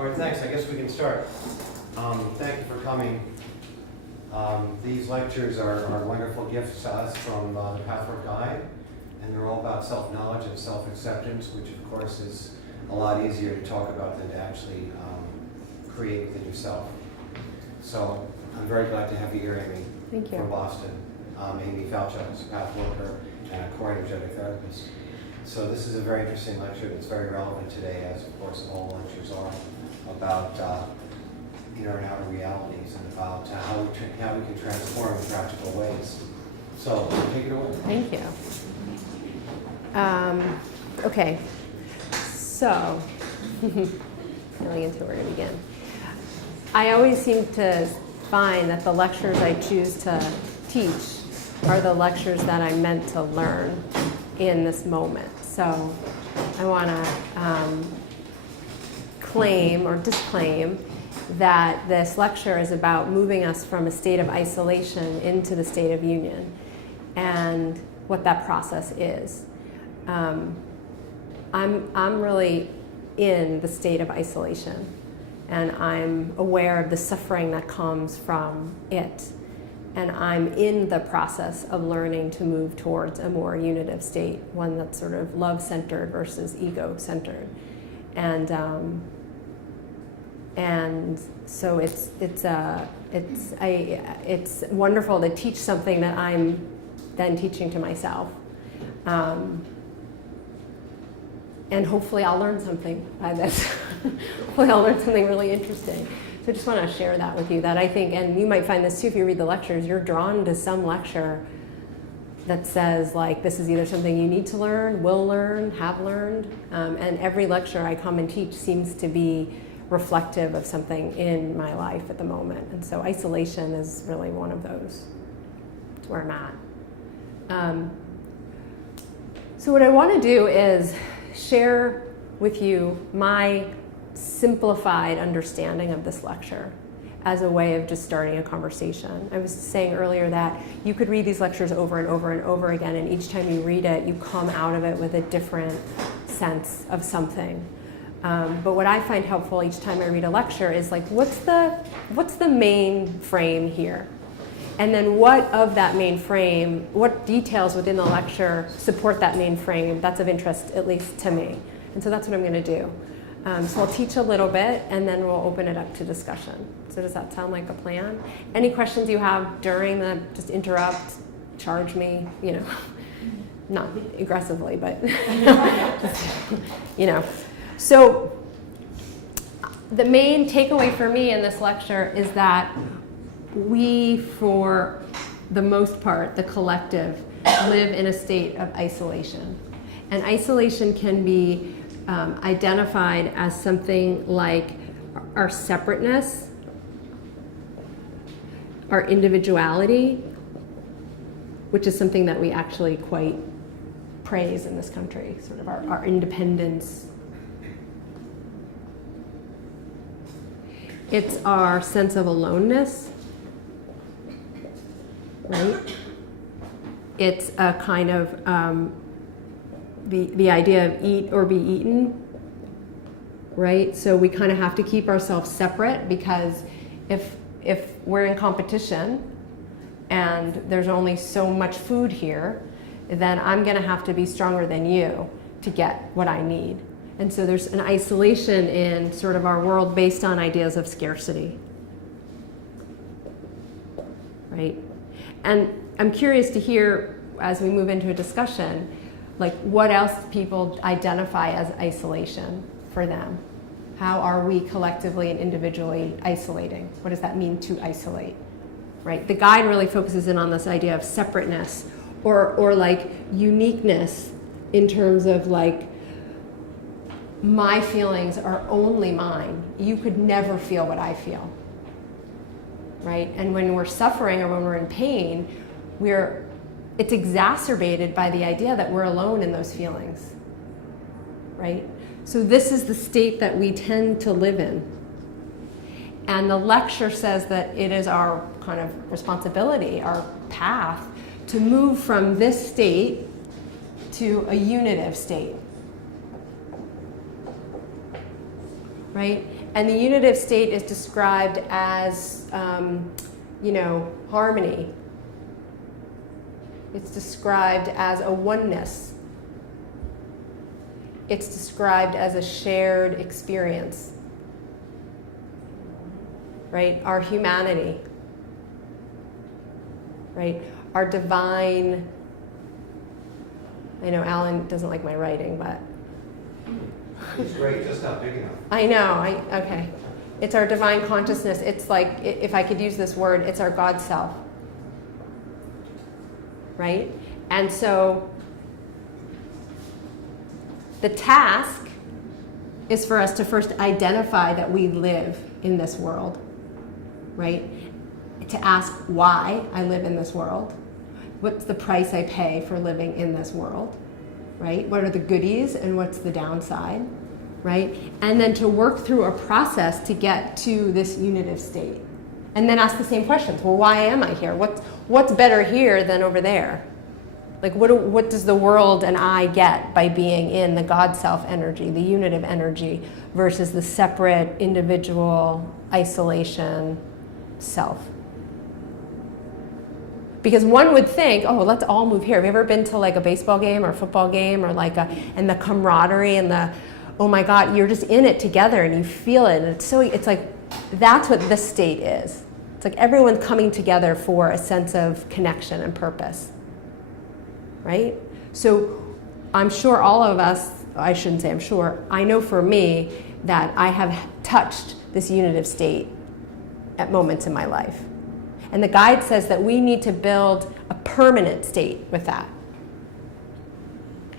All right, thanks. I guess we can start. Thank you for coming. These lectures are wonderful gifts to us from the Pathwork Guide, and they're all about self-knowledge and self-acceptance, which of course is a lot easier to talk about than to actually create within yourself. So I'm very glad to have you here, Aimee. Thank you. From Boston. Aimee Falchuk is a path worker and a core energetic therapist. So this is a very interesting lecture that's very relevant today, as of course all lectures are, about inner and outer realities and about how we can transform in practical ways. So take it away. Thank you. Okay, so feeling into where to begin. I always seem to find that the lectures I choose to teach are the lectures that I'm meant to learn in this moment. So I want to claim or disclaim that this lecture is about moving us from a state of isolation into the state of union and what that process is. I'm really in the state of isolation, and I'm aware of the suffering that comes from it. And I'm in the process of learning to move towards a more unitive state, one that's sort of love-centered versus ego-centered. And so it's wonderful to teach something that I'm then teaching to myself. And hopefully I'll learn something by this. Hopefully I'll learn something really interesting. So I just want to share that with you, that I think, and you might find this too if you read the lectures, you're drawn to some lecture that says, like, this is either something you need to learn, will learn, have learned. And every lecture I come and teach seems to be reflective of something in my life at the moment. And so isolation is really one of those. It's where I'm at. So what I want to do is share with you my simplified understanding of this lecture as a way of just starting a conversation. I was saying earlier that you could read these lectures over and over and over again, and each time you read it, you come out of it with a different sense of something. But what I find helpful each time I read a lecture is, like, what's the main frame here? And then what of that main frame, what details within the lecture support that main frame that's of interest, at least to me. And so that's what I'm going to do. So I'll teach a little bit, and then we'll open it up to discussion. So does that sound like a plan? Any questions you have during just interrupt, charge me, not aggressively, but, So the main takeaway for me in this lecture is that we, for the most part, the collective, live in a state of isolation. And isolation can be identified as something like our separateness, our individuality, which is something that we actually quite praise in this country, sort of our independence. It's our sense of aloneness, right? It's a kind of the idea of eat or be eaten, right? So we kind of have to keep ourselves separate, because if we're in competition and there's only so much food here, then I'm going to have to be stronger than you to get what I need. And so there's an isolation in sort of our world based on ideas of scarcity, right? And I'm curious to hear, as we move into a discussion, like, what else people identify as isolation for them. How are we collectively and individually isolating? What does that mean to isolate, right? The guide really focuses in on this idea of separateness or like uniqueness, in terms of, like, my feelings are only mine. You could never feel what I feel, right? And when we're suffering or when we're in pain, it's exacerbated by the idea that we're alone in those feelings, right? So this is the state that we tend to live in. And the lecture says that it is our kind of responsibility, our path, to move from this state to a unitive state. right? And the unitive state is described as, harmony. It's described as a oneness. It's described as a shared experience, right? Our humanity, right? Our divine, I know Alan doesn't like my writing, but. It's great, just not big enough. I know, okay. It's our divine consciousness. It's like, if I could use this word, it's our God self, right? And so the task is for us to first identify that we live in this world, right? To ask why I live in this world. What's the price I pay for living in this world, right? What are the goodies and what's the downside, right? And then to work through a process to get to this unitive state. And then ask the same questions. Well, why am I here? What's better here than over there? Like, what does the world and I get by being in the God self energy, the unitive energy, versus the separate, individual, isolation self? Because one would think, oh, let's all move here. Have you ever been to like a baseball game or a football game or and the camaraderie and the, oh my God, you're just in it together and you feel it. And it's like, that's what this state is. It's like everyone's coming together for a sense of connection and purpose. Right? So I'm sure all of us, I shouldn't say I'm sure, I know for me that I have touched this unitive state at moments in my life. And the guide says that we need to build a permanent state with that.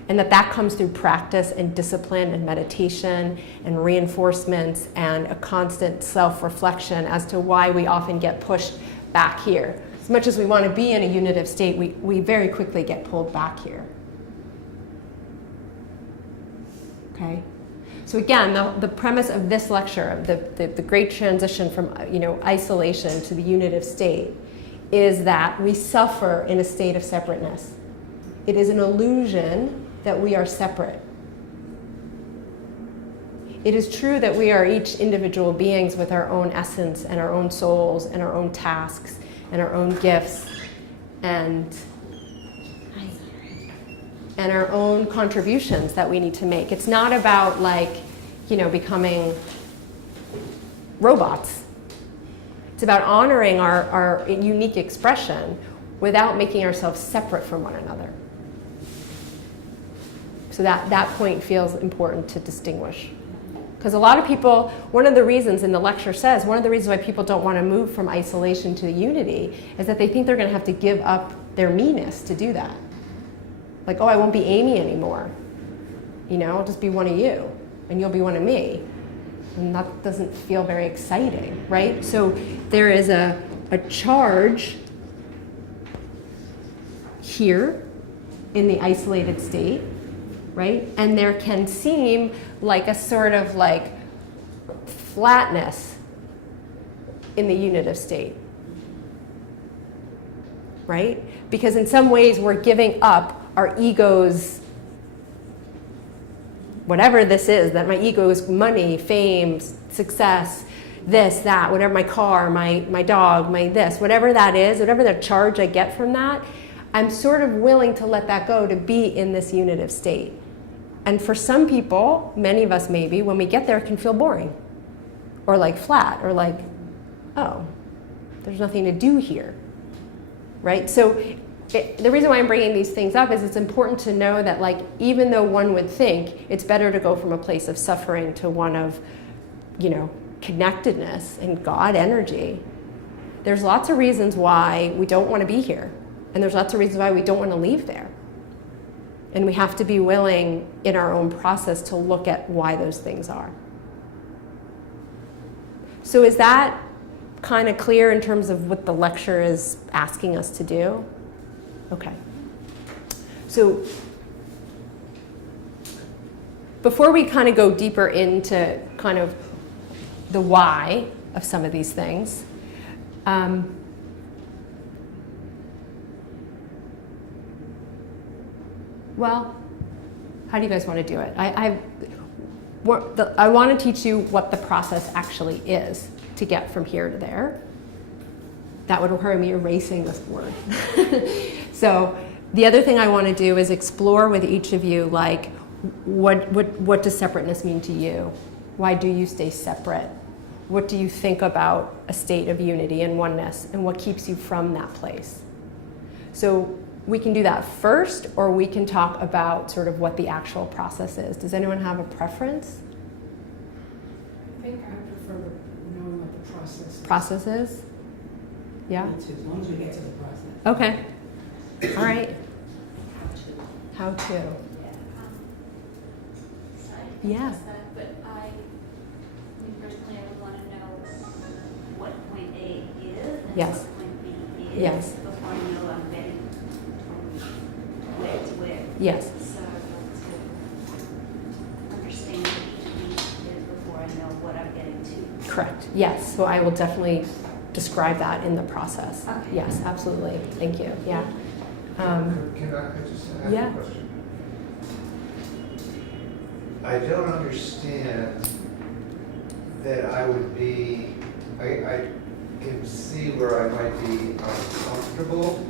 And that comes through practice and discipline and meditation and reinforcements and a constant self-reflection as to why we often get pushed back here. As much as we want to be in a unitive state, we very quickly get pulled back here. Okay? So again, the premise of this lecture, the great transition from isolation to the unitive state, is that we suffer in a state of separateness. It is an illusion that we are separate. It is true that we are each individual beings with our own essence and our own souls and our own tasks and our own gifts and our own contributions that we need to make. It's not about becoming robots. It's about honoring our unique expression without making ourselves separate from one another. So that point feels important to distinguish. Because a lot of people, one of the reasons, and the lecture says, one of the reasons why people don't want to move from isolation to unity is that they think they're going to have to give up their me-ness to do that. Like, oh, I won't be Aimee anymore. I'll just be one of you, and you'll be one of me. And that doesn't feel very exciting, right? So there is a charge here in the isolated state, right? And there can seem like a sort of flatness in the unitive state, right? Because in some ways we're giving up our ego's, whatever this is, that my ego is money, fame, success, this, that, whatever, my car, my dog, my this, whatever that is, whatever the charge I get from that, I'm sort of willing to let that go to be in this unitive state. And for some people, many of us maybe, when we get there, it can feel boring or flat or oh, there's nothing to do here, right? So the reason why I'm bringing these things up is it's important to know that even though one would think it's better to go from a place of suffering to one of, connectedness and God energy, there's lots of reasons why we don't want to be here. And there's lots of reasons why we don't want to leave there. And we have to be willing in our own process to look at why those things are. So is that kind of clear in terms of what the lecture is asking us to do? Okay. So before we kind of go deeper into kind of the why of some of these things, well, how do you guys want to do it? I want to teach you what the process actually is to get from here to there. That would require me erasing this word. So the other thing I want to do is explore with each of you, like, what does separateness mean to you? Why do you stay separate? What do you think about a state of unity and oneness, and what keeps you from that place? So we can do that first, or we can talk about sort of what the actual process is. Does anyone have a preference? I think I prefer knowing what the process is. Process is? Yeah? Me too, as long as we get to the process. Okay. All right. How to? Sorry, Yeah. missed that, but I mean, personally, I would want to know what point A is and Yes. what point B is Yes. before I know I'm getting from where to where. Yes. So I want to understand what each of these is before I know what I'm getting to. Correct. Yes. So I will definitely describe that in the process. Okay. Yes, absolutely. Thank you. Yeah. Can I just ask yeah. a question? I don't understand that I would be, I can see where I might be uncomfortable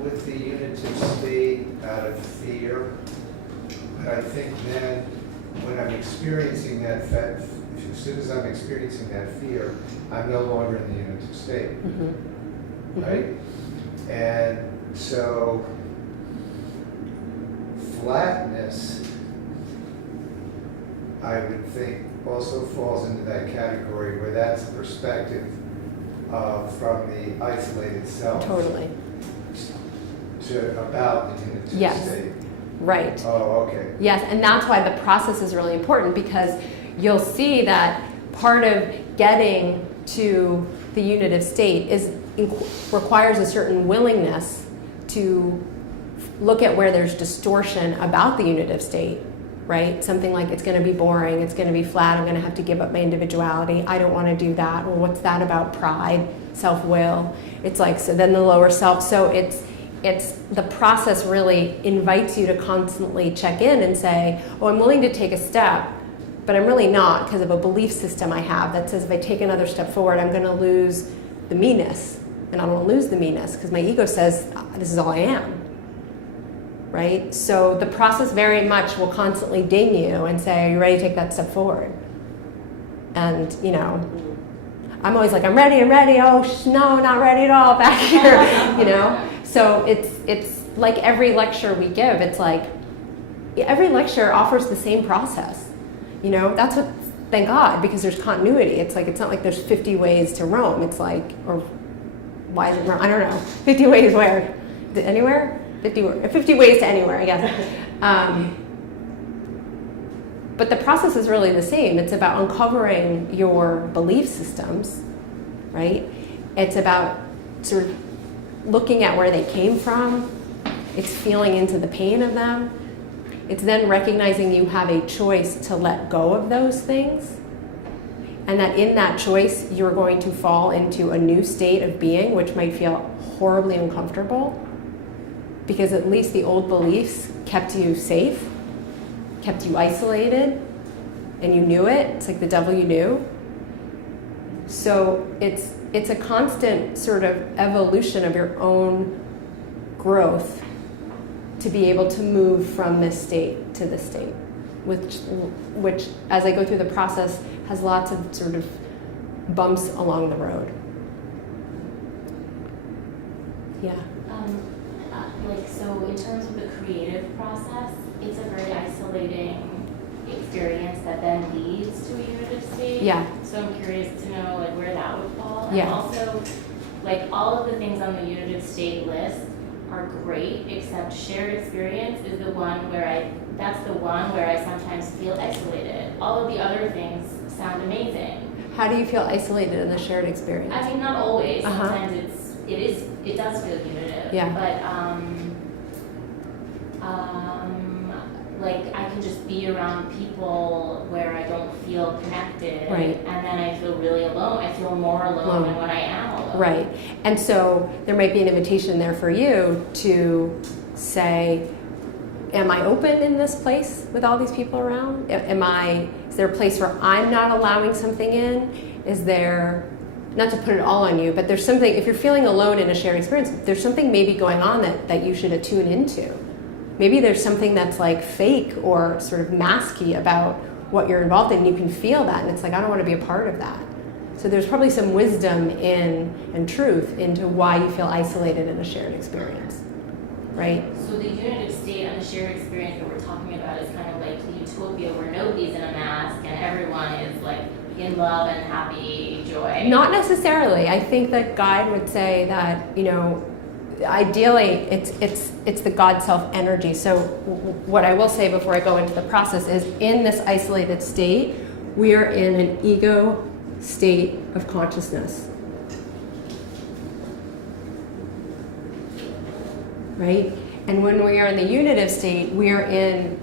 with the unitive state out of fear. But I think then when I'm experiencing that, as soon as I'm experiencing that fear, I'm no longer in the unitive state, Mm-hmm. right? And so flatness, I would think, also falls into that category where that's a perspective from the isolated self Totally. to about the unitive Yes. state. Right. Oh, okay. Yes, and that's why the process is really important, because you'll see that part of getting to the unitive state requires a certain willingness to look at where there's distortion about the unitive state, right? Something like, it's going to be boring, it's going to be flat, I'm going to have to give up my individuality, I don't want to do that. Well, what's that about pride, self-will? It's like, so then the lower self. So it's the process really invites you to constantly check in and say, oh, I'm willing to take a step, but I'm really not, because of a belief system I have that says if I take another step forward, I'm going to lose the meanness. And I don't want to lose the meanness because my ego says this is all I am, right? So the process very much will constantly ding you and say, are you ready to take that step forward? And, you know, I'm always like, I'm ready, oh, no, not ready at all, back here, you know? So it's like every lecture we give, it's like, every lecture offers the same process. You know, that's what, thank God, because there's continuity. It's like, it's not like there's 50 ways to Rome. It's like, or why is it Rome? I don't know. 50 ways where? Anywhere? 50 ways to anywhere, I guess. But the process is really the same. It's about uncovering your belief systems, right? It's about sort of looking at where they came from. It's feeling into the pain of them. It's then recognizing you have a choice to let go of those things, and that in that choice, you're going to fall into a new state of being, which might feel horribly uncomfortable, because at least the old beliefs kept you safe, kept you isolated, and you knew it. It's like the devil you knew. So it's a constant sort of evolution of your own growth to be able to move from this state to this state, which as I go through the process has lots of sort of bumps along the road. Yeah. Like, so in terms of the creative process, it's a very isolating experience that then leads to a unitive state. Yeah. So I'm curious to know like where that would fall. Yeah. And also, like all of the things on the unitive state list are great, except shared experience is the one where that's the one where I sometimes feel isolated. All of the other things sound amazing. How do you feel isolated in the shared experience? I mean, not always. Uh-huh. Sometimes it does feel unitive. Yeah. But like I can just be around people where I don't feel connected. Right. And then I feel really alone. I feel more alone than when I am alone. Right. And so there might be an invitation there for you to say, am I open in this place with all these people around? Is there a place where I'm not allowing something in? Is there, not to put it all on you, but there's something, if you're feeling alone in a shared experience, there's something maybe going on that you should attune into. Maybe there's something that's like fake or sort of masky about what you're involved in, and you can feel that, and it's like, I don't want to be a part of that. So there's probably some wisdom and truth into why you feel isolated in a shared experience, right? So the unitive state and the shared experience that we're talking about is kind of like the utopia where nobody's in a mask and everyone is like in love and happy, joy. Not necessarily. I think that guide would say that, ideally it's the God self energy. So what I will say before I go into the process is, in this isolated state, we are in an ego state of consciousness. Right? And when we are in the unitive state, we are in,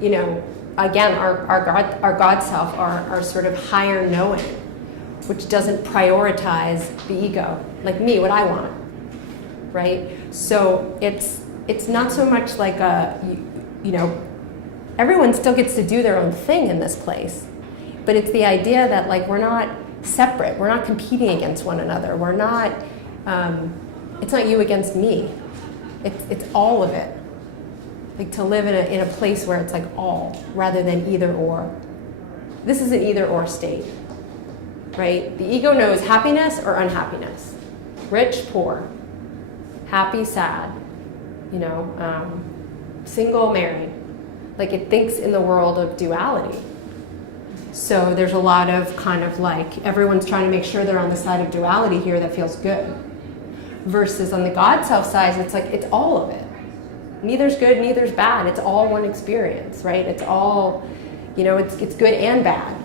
again, our God self, our sort of higher knowing, which doesn't prioritize the ego, like me, what I want. Right? So it's not so much like everyone still gets to do their own thing in this place, but it's the idea that like we're not separate, we're not competing against one another, we're not, it's not you against me, it's all of it. Like to live in a place where it's like all, rather than either or. This is an either or state, right? The ego knows happiness or unhappiness, rich, poor, happy, sad, single, married. Like it thinks in the world of duality. So there's a lot of kind of like, everyone's trying to make sure they're on the side of duality here that feels good. Versus on the God self side, it's like, it's all of it. Neither's good, neither's bad. It's all one experience, right? It's all, it's good and bad.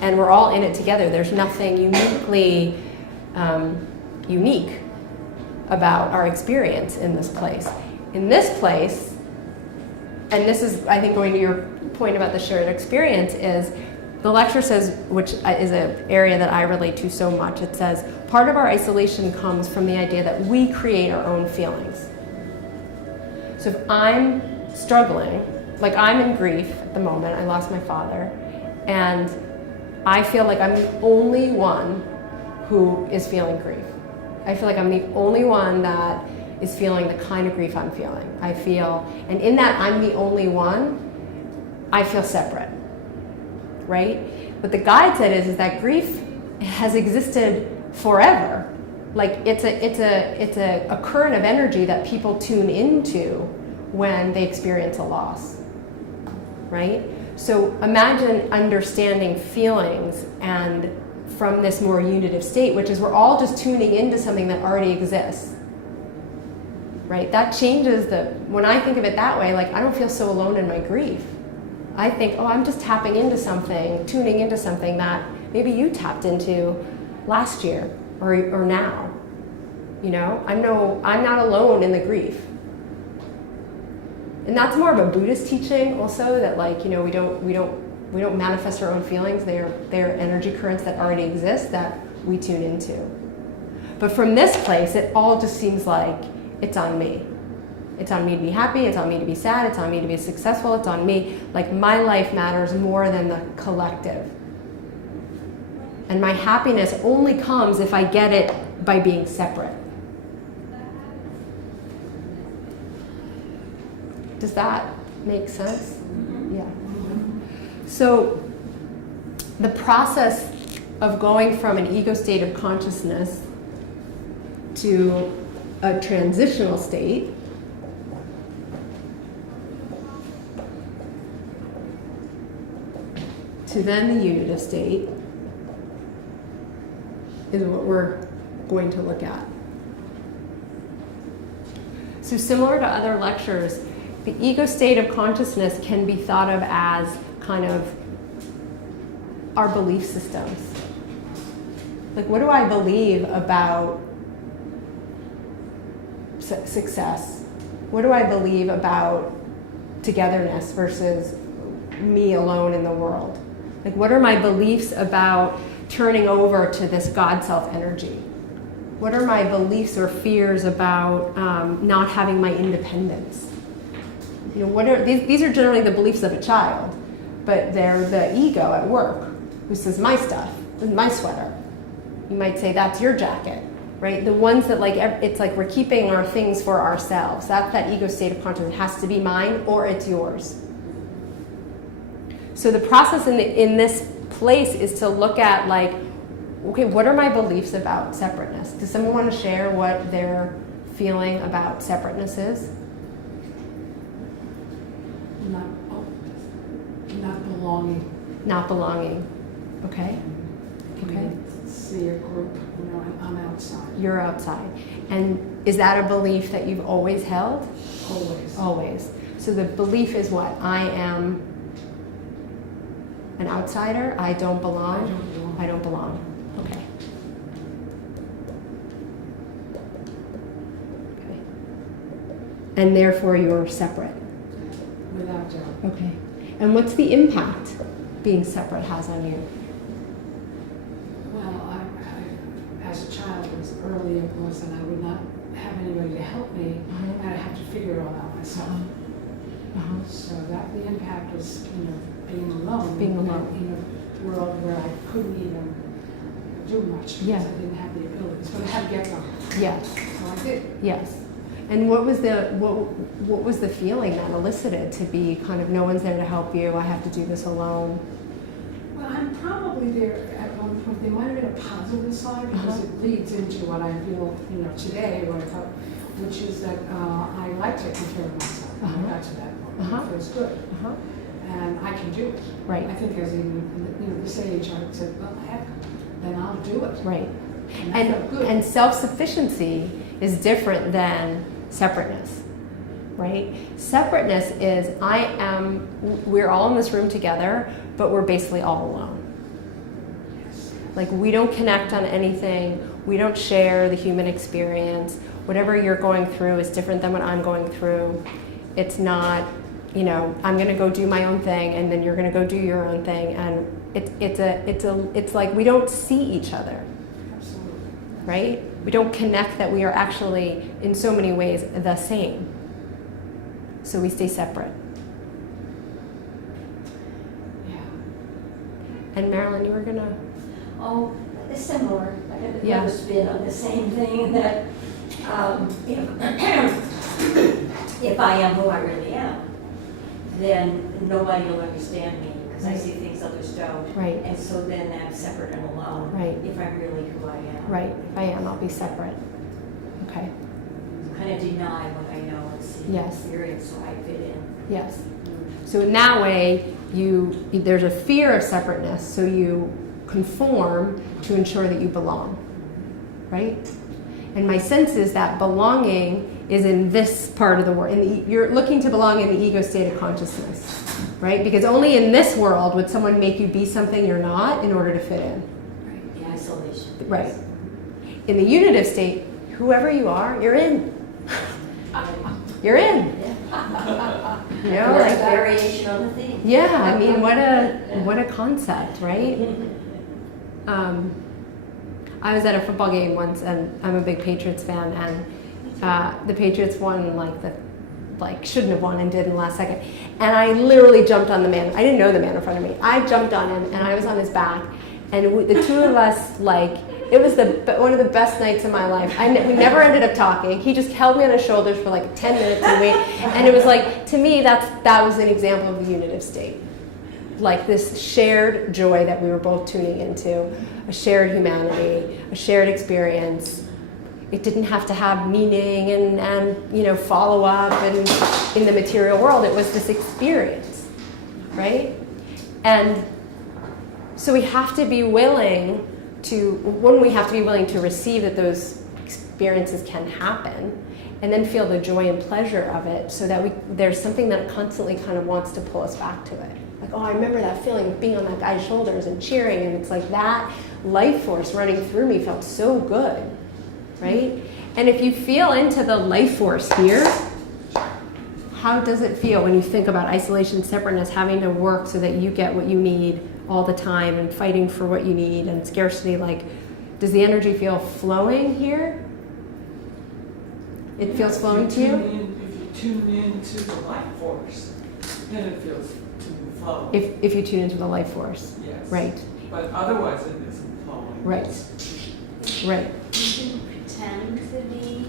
And we're all in it together. There's nothing uniquely unique about our experience in this place. In this place, and this is, I think, going to your point about the shared experience, is the lecture says, which is an area that I relate to so much, it says, part of our isolation comes from the idea that we create our own feelings. So if I'm struggling, like I'm in grief at the moment, I lost my father, and I feel like I'm the only one who is feeling grief. I feel like I'm the only one that is feeling the kind of grief I'm feeling. And in that I'm the only one, I feel separate, right? What the guide said is that grief has existed forever. Like it's a current of energy that people tune into when they experience a loss, right? So imagine understanding feelings and from this more unitive state, which is we're all just tuning into something that already exists, right? That changes when I think of it that way, like I don't feel so alone in my grief. I think, I'm just tapping into something, tuning into something that maybe you tapped into last year or now. I'm not alone in the grief. And that's more of a Buddhist teaching also, that like, we don't manifest our own feelings. They're energy currents that already exist that we tune into. But from this place, it all just seems like it's on me. It's on me to be happy, it's on me to be sad, it's on me to be successful, it's on me. Like my life matters more than the collective. And my happiness only comes if I get it by being separate. Does that make sense? Yeah. So the process of going from an ego state of consciousness to a transitional state to then the unitive state is what we're going to look at. So similar to other lectures, the ego state of consciousness can be thought of as kind of our belief systems. Like, what do I believe about success? What do I believe about togetherness versus me alone in the world? Like, what are my beliefs about turning over to this God self energy? What are my beliefs or fears about not having my independence? You know, what are these are generally the beliefs of a child, but they're the ego at work who says my stuff, my sweater. You might say that's your jacket, right? The ones that like it's like we're keeping our things for ourselves. That's that ego state of consciousness. It has to be mine or it's yours. So the process in this place is to look at like, okay, what are my beliefs about separateness? Does someone want to share what their feeling about separateness is? Not belonging. Not belonging. Okay. You Okay. can see a group, you know, and I'm outside. You're outside. And is that a belief that you've always held? Always. Always. So the belief is what? I am an outsider. I don't belong. I don't belong. Okay. Okay. And therefore you're separate. Without doubt. Okay. And what's the impact being separate has on you? Well, I as a child, was early influence, and I would not have anybody to help me, and I'd have to figure it all out myself. So that the impact was, you know, being alone. Being alone. In a world where I couldn't even do much because Yeah. I didn't have the abilities, but I had to get them. Yes. So I did. Yes. And what was the feeling that elicited to be kind of no one's there to help you, I have to do this alone? Well, I'm probably there at one point. There might have been a positive side because it leads into what I feel, you know, today, what I thought, which is that I like taking care of myself. I got to that point. It feels good. And I can do it. Right. I think as in, you know, this age, I said, well, heck, then I'll do it. Right. And I felt good. And self-sufficiency is different than separateness, right? Separateness is we're all in this room together, but we're basically all alone. Like we don't connect on anything. We don't share the human experience. Whatever you're going through is different than what I'm going through. It's not, you know, I'm going to go do my own thing and then you're going to go do your own thing. And it's like we don't see each other. Absolutely. Right? We don't connect that we are actually, in so many ways, the same. So we stay separate. Yeah. And Marilyn, you were gonna... Oh, it's similar. I have Yeah. another spin on the same thing that if I am who I really am, then nobody will understand me because I see things others don't. Right. And so then I'm separate and alone. Right. If I'm really who I am. Right, if I am, I'll be separate. Okay. Kind of deny what I know and see and Yes. experience so I fit in. Yes. So in that way, there's a fear of separateness, so you conform to ensure that you belong. Right? And my sense is that belonging is in this part of the world. You're looking to belong in the ego state of consciousness, right? Because only in this world would someone make you be something you're not in order to fit in. Right. The isolation. Right. In the unitive state, whoever you are, you're in. You're in. Yeah. You know, Or like a variation on the theme. yeah, I mean, what a concept, right? I was at a football game once, and I'm a big Patriots fan, and the Patriots won shouldn't have won and did in the last second, and I literally jumped on the man. I didn't know the man in front of me. I jumped on him, and I was on his back, and the two of us it was one of the best nights of my life. We never ended up talking. He just held me on his shoulders for like 10 minutes and it was like, to me, that was an example of the unitive state. Like this shared joy that we were both tuning into, a shared humanity, a shared experience. It didn't have to have meaning and follow up and in the material world. It was this experience, right? And so we have to be willing to receive that those experiences can happen, and then feel the joy and pleasure of it, so that there's something that constantly kind of wants to pull us back to it. Like, oh, I remember that feeling of being on that guy's shoulders and cheering, and it's like that life force running through me felt so good, right? And if you feel into the life force here, how does it feel when you think about isolation, separateness, having to work so that you get what you need all the time and fighting for what you need and scarcity? Like, does the energy feel flowing here? It feels flowing to you? tune into the life force, then it feels to flow. If you tune into the life force, Yes. right, But otherwise it isn't flowing. right, right. You can pretend to be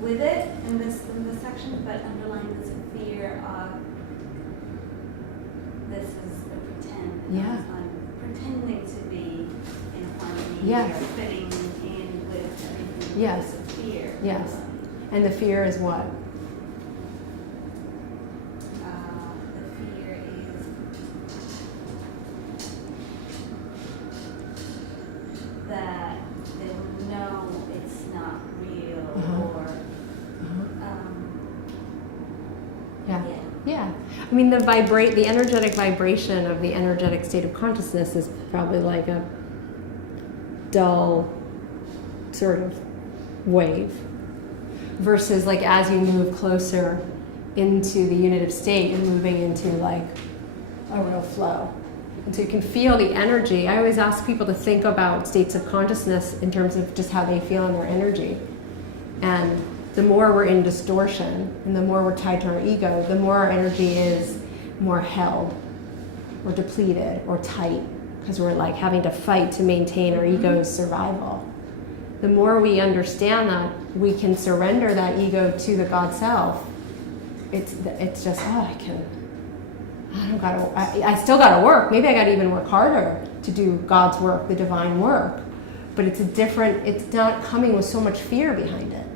with it in this section, but underlying this fear of this is a pretend. Yeah. I'm pretending to be in harmony Yes. or fitting in with everything. Yes. It's a fear. Yes. And the fear is what? The fear is that they will know it's not real Uh-huh. or Yeah. yeah. Yeah. I mean, the energetic vibration of the energetic state of consciousness is probably like a dull sort of wave versus like as you move closer into the unitive state, you're moving into like a real flow. And so you can feel the energy. I always ask people to think about states of consciousness in terms of just how they feel in their energy. And the more we're in distortion and the more we're tied to our ego, the more our energy is more held or depleted or tight because we're like having to fight to maintain our ego's survival. The more we understand that, we can surrender that ego to the God self. It's just, I still gotta work. Maybe I gotta even work harder to do God's work, the divine work. But it's not coming with so much fear behind it.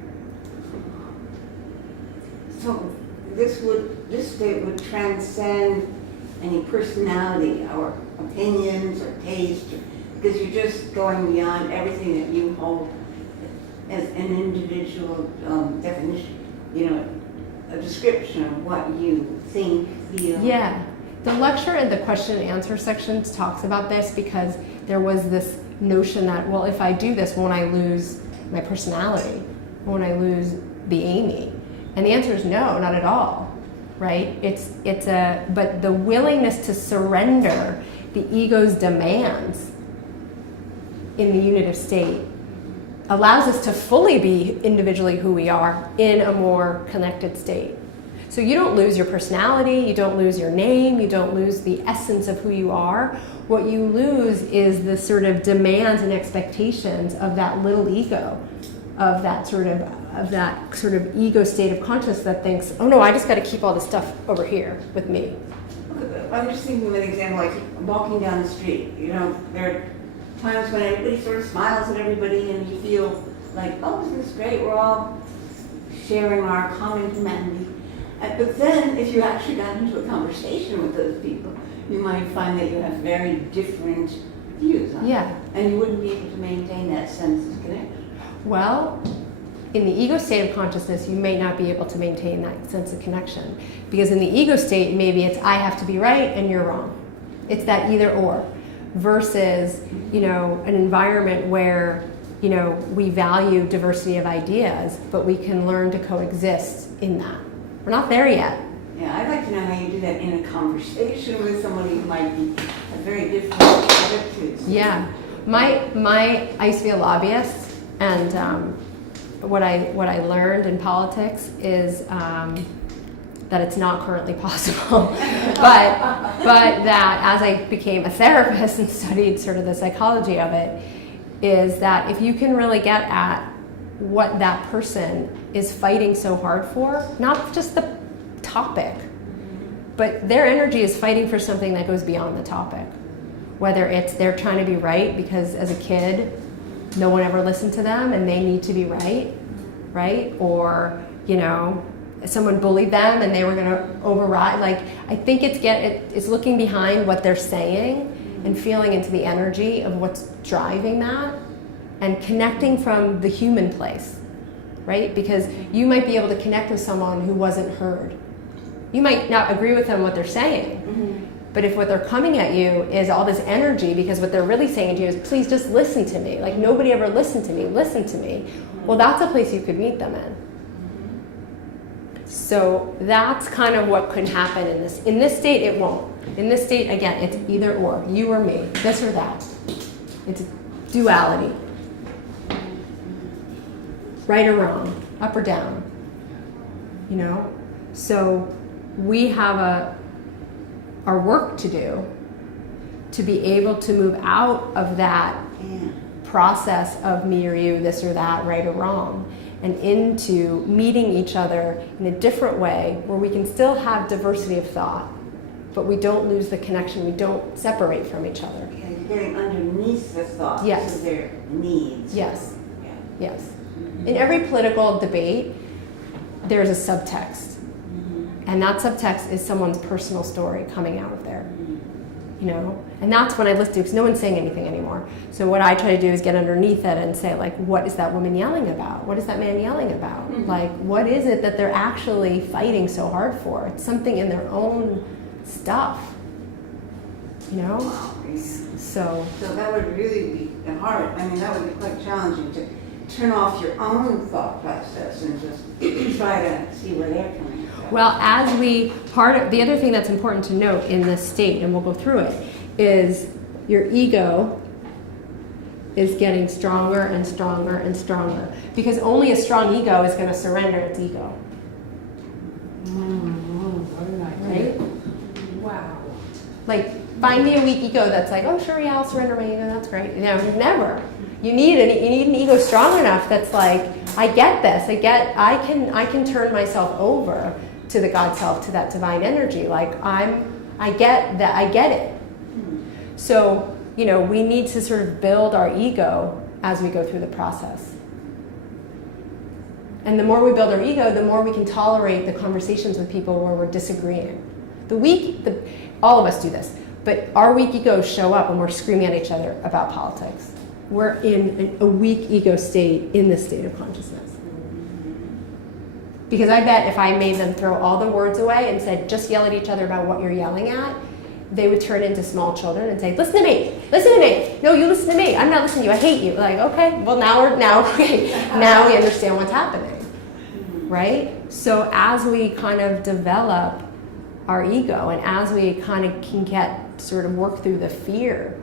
So this state would transcend any personality or opinions or taste, because you're just going beyond everything that you hold as an individual definition, a description of what you think, feel. Yeah. The lecture and the question and answer sections talks about this because there was this notion that, well, if I do this, won't I lose my personality? Won't I lose the Aimee? And the answer is no, not at all, right? But the willingness to surrender the ego's demands in the unitive state allows us to fully be individually who we are in a more connected state. So you don't lose your personality, you don't lose your name, you don't lose the essence of who you are. What you lose is the sort of demands and expectations of that little ego, of that sort of ego state of consciousness that thinks, oh no, I just got to keep all this stuff over here with me. I'm just thinking of an example, like walking down the street. There are times when everybody sort of smiles at everybody and you feel like, oh, isn't this great? We're all sharing our common humanity. But then if you actually got into a conversation with those people, you might find that you have very different views on it. And you wouldn't be able to maintain that sense of connection. Well, in the ego state of consciousness, you may not be able to maintain that sense of connection. Because in the ego state, maybe it's I have to be right and you're wrong. It's that either or. Versus, an environment where, we value diversity of ideas, but we can learn to coexist in that. We're not there yet. Yeah, I'd like to know how you do that in a conversation with somebody who might be a very different attitudes. Yeah. I used to be a lobbyist, and what I learned in politics is that it's not currently possible. but that as I became a therapist and studied sort of the psychology of it, is that if you can really get at what that person is fighting so hard for, not just the topic, but their energy is fighting for something that goes beyond the topic. Whether it's they're trying to be right because as a kid, no one ever listened to them and they need to be right? Or, someone bullied them and they were going to override. Like, I think it's looking behind what they're saying and feeling into the energy of what's driving that and connecting from the human place, right? Because you might be able to connect with someone who wasn't heard. You might not agree with them what they're saying, but if what they're coming at you is all this energy because what they're really saying to you is, please just listen to me. Like, nobody ever listened to me, listen to me. Well, that's a place you could meet them in. So that's kind of what could happen in this. In this state, it won't. In this state, again, it's either or, you or me, this or that. It's duality. Right or wrong, up or down. you know? So we have our work to do to be able to move out of that process of me or you, this or that, right or wrong, and into meeting each other in a different way where we can still have diversity of thought, but we don't lose the connection, we don't separate from each other. Yeah, you're getting underneath the thoughts Yes. of their needs. Yes, Yeah. yes. In every political debate, there's a subtext. And that subtext is someone's personal story coming out of there, you know? And that's what I listen to, because no one's saying anything anymore. So what I try to do is get underneath it and say, like, what is that woman yelling about? What is that man yelling about? Like, what is it that they're actually fighting so hard for? It's something in their own stuff, you know? So that would really be hard. I mean, that would be quite challenging to turn off your own thought process and just try to see where they're coming from. well, the other thing that's important to note in this state, and we'll go through it, is your ego is getting stronger and stronger and stronger. Because only a strong ego is going to surrender its ego. What did I do? Right? Wow. Like, find me a weak ego that's like, oh, sure, yeah, I'll surrender my ego, that's great. You know, never. You need an ego strong enough that's like, I get this, I can turn myself over to the God self, to that divine energy. Like, I get that, I get it. So, you know, we need to sort of build our ego as we go through the process. And the more we build our ego, the more we can tolerate the conversations with people where we're disagreeing. All of us do this, but our weak egos show up when we're screaming at each other about politics. We're in a weak ego state in this state of consciousness. Because I bet if I made them throw all the words away and said, just yell at each other about what you're yelling at, they would turn into small children and say, listen to me, no, you listen to me, I'm not listening to you, I hate you. Like, okay, well now we understand what's happening, right? So as we kind of develop our ego and as we kind of can sort of work through the fear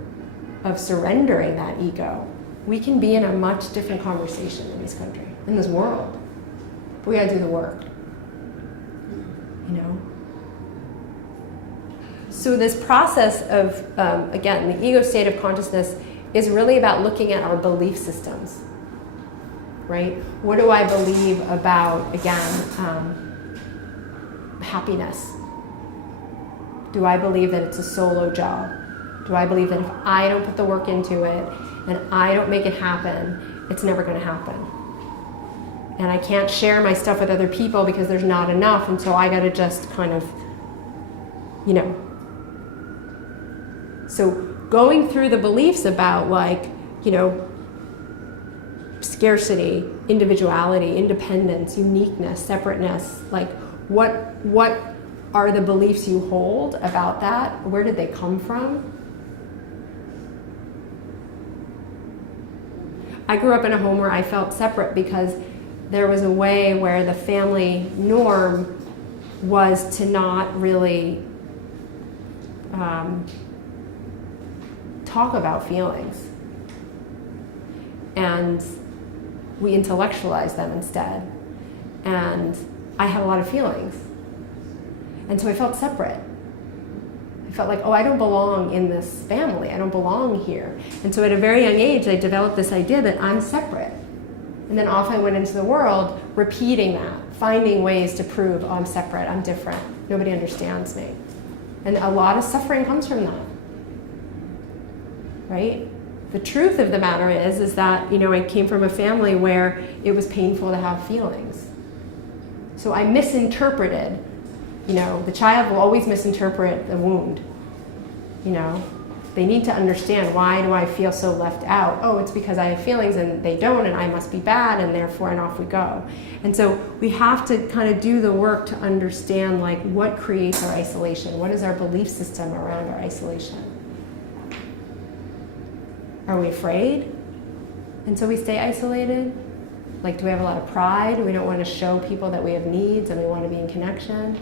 of surrendering that ego, we can be in a much different conversation in this country, in this world. But we gotta do the work, you know? So this process of, again, the ego state of consciousness is really about looking at our belief systems, right? What do I believe about, again, happiness? Do I believe that it's a solo job? Do I believe that if I don't put the work into it and I don't make it happen, it's never gonna happen? And I can't share my stuff with other people because there's not enough, and so I gotta just kind of, you know. So going through the beliefs about, like, you know, scarcity, individuality, independence, uniqueness, separateness, like what are the beliefs you hold about that? Where did they come from? I grew up in a home where I felt separate because there was a way where the family norm was to not really talk about feelings. And we intellectualized them instead. And I had a lot of feelings. And so I felt separate. I felt like, oh, I don't belong in this family. I don't belong here. And so at a very young age, I developed this idea that I'm separate. And then off I went into the world repeating that, finding ways to prove, oh, I'm separate, I'm different, nobody understands me. And a lot of suffering comes from that, right? The truth of the matter is that, you know, I came from a family where it was painful to have feelings. So I misinterpreted, you know, the child will always misinterpret the wound, you know. They need to understand, why do I feel so left out? Oh, it's because I have feelings and they don't, and I must be bad, and therefore, and off we go. And so we have to kind of do the work to understand, like, what creates our isolation? What is our belief system around our isolation? Are we afraid? And so we stay isolated? Like, do we have a lot of pride? We don't want to show people that we have needs and we want to be in connection?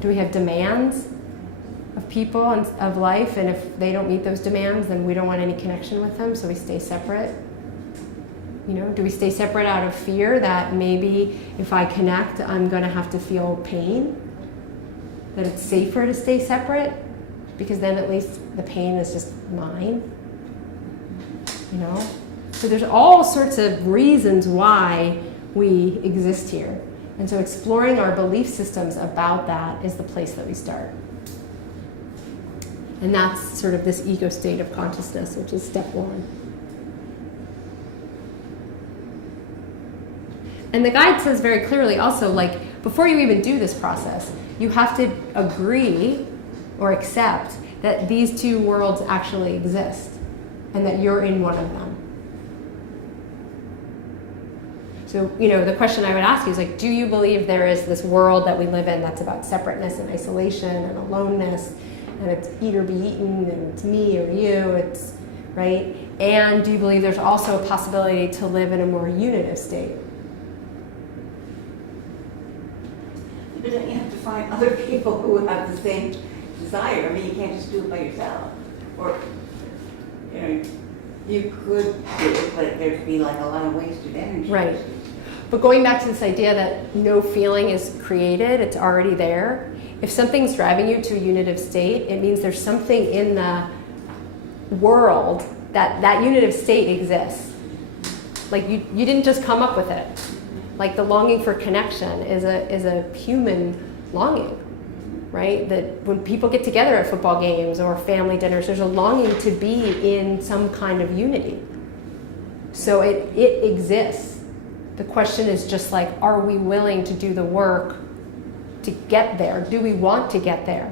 Do we have demands of people and of life, and if they don't meet those demands, then we don't want any connection with them, so we stay separate? You know, do we stay separate out of fear that maybe if I connect, I'm going to have to feel pain? That it's safer to stay separate because then at least the pain is just mine? You know? So there's all sorts of reasons why we exist here. And so exploring our belief systems about that is the place that we start. And that's sort of this ego state of consciousness, which is step one. And the guide says very clearly also, like, before you even do this process, you have to agree or accept that these two worlds actually exist and that you're in one of them. So, you know, the question I would ask you is, like, do you believe there is this world that we live in that's about separateness and isolation and aloneness, and it's eat or be eaten, and it's me or you, it's, right? And do you believe there's also a possibility to live in a more unitive state? But then you have to find other people who have the same desire. I mean, you can't just do it by yourself. Or, you know, you could do it, but there'd be like a lot of wasted energy. Right. But going back to this idea that no feeling is created, it's already there. If something's driving you to a unitive state, it means there's something in the world that unitive state exists. Like you didn't just come up with it. Like the longing for connection is a human longing, right? That when people get together at football games or family dinners, there's a longing to be in some kind of unity. So it exists. The question is just like, are we willing to do the work to get there? Do we want to get there?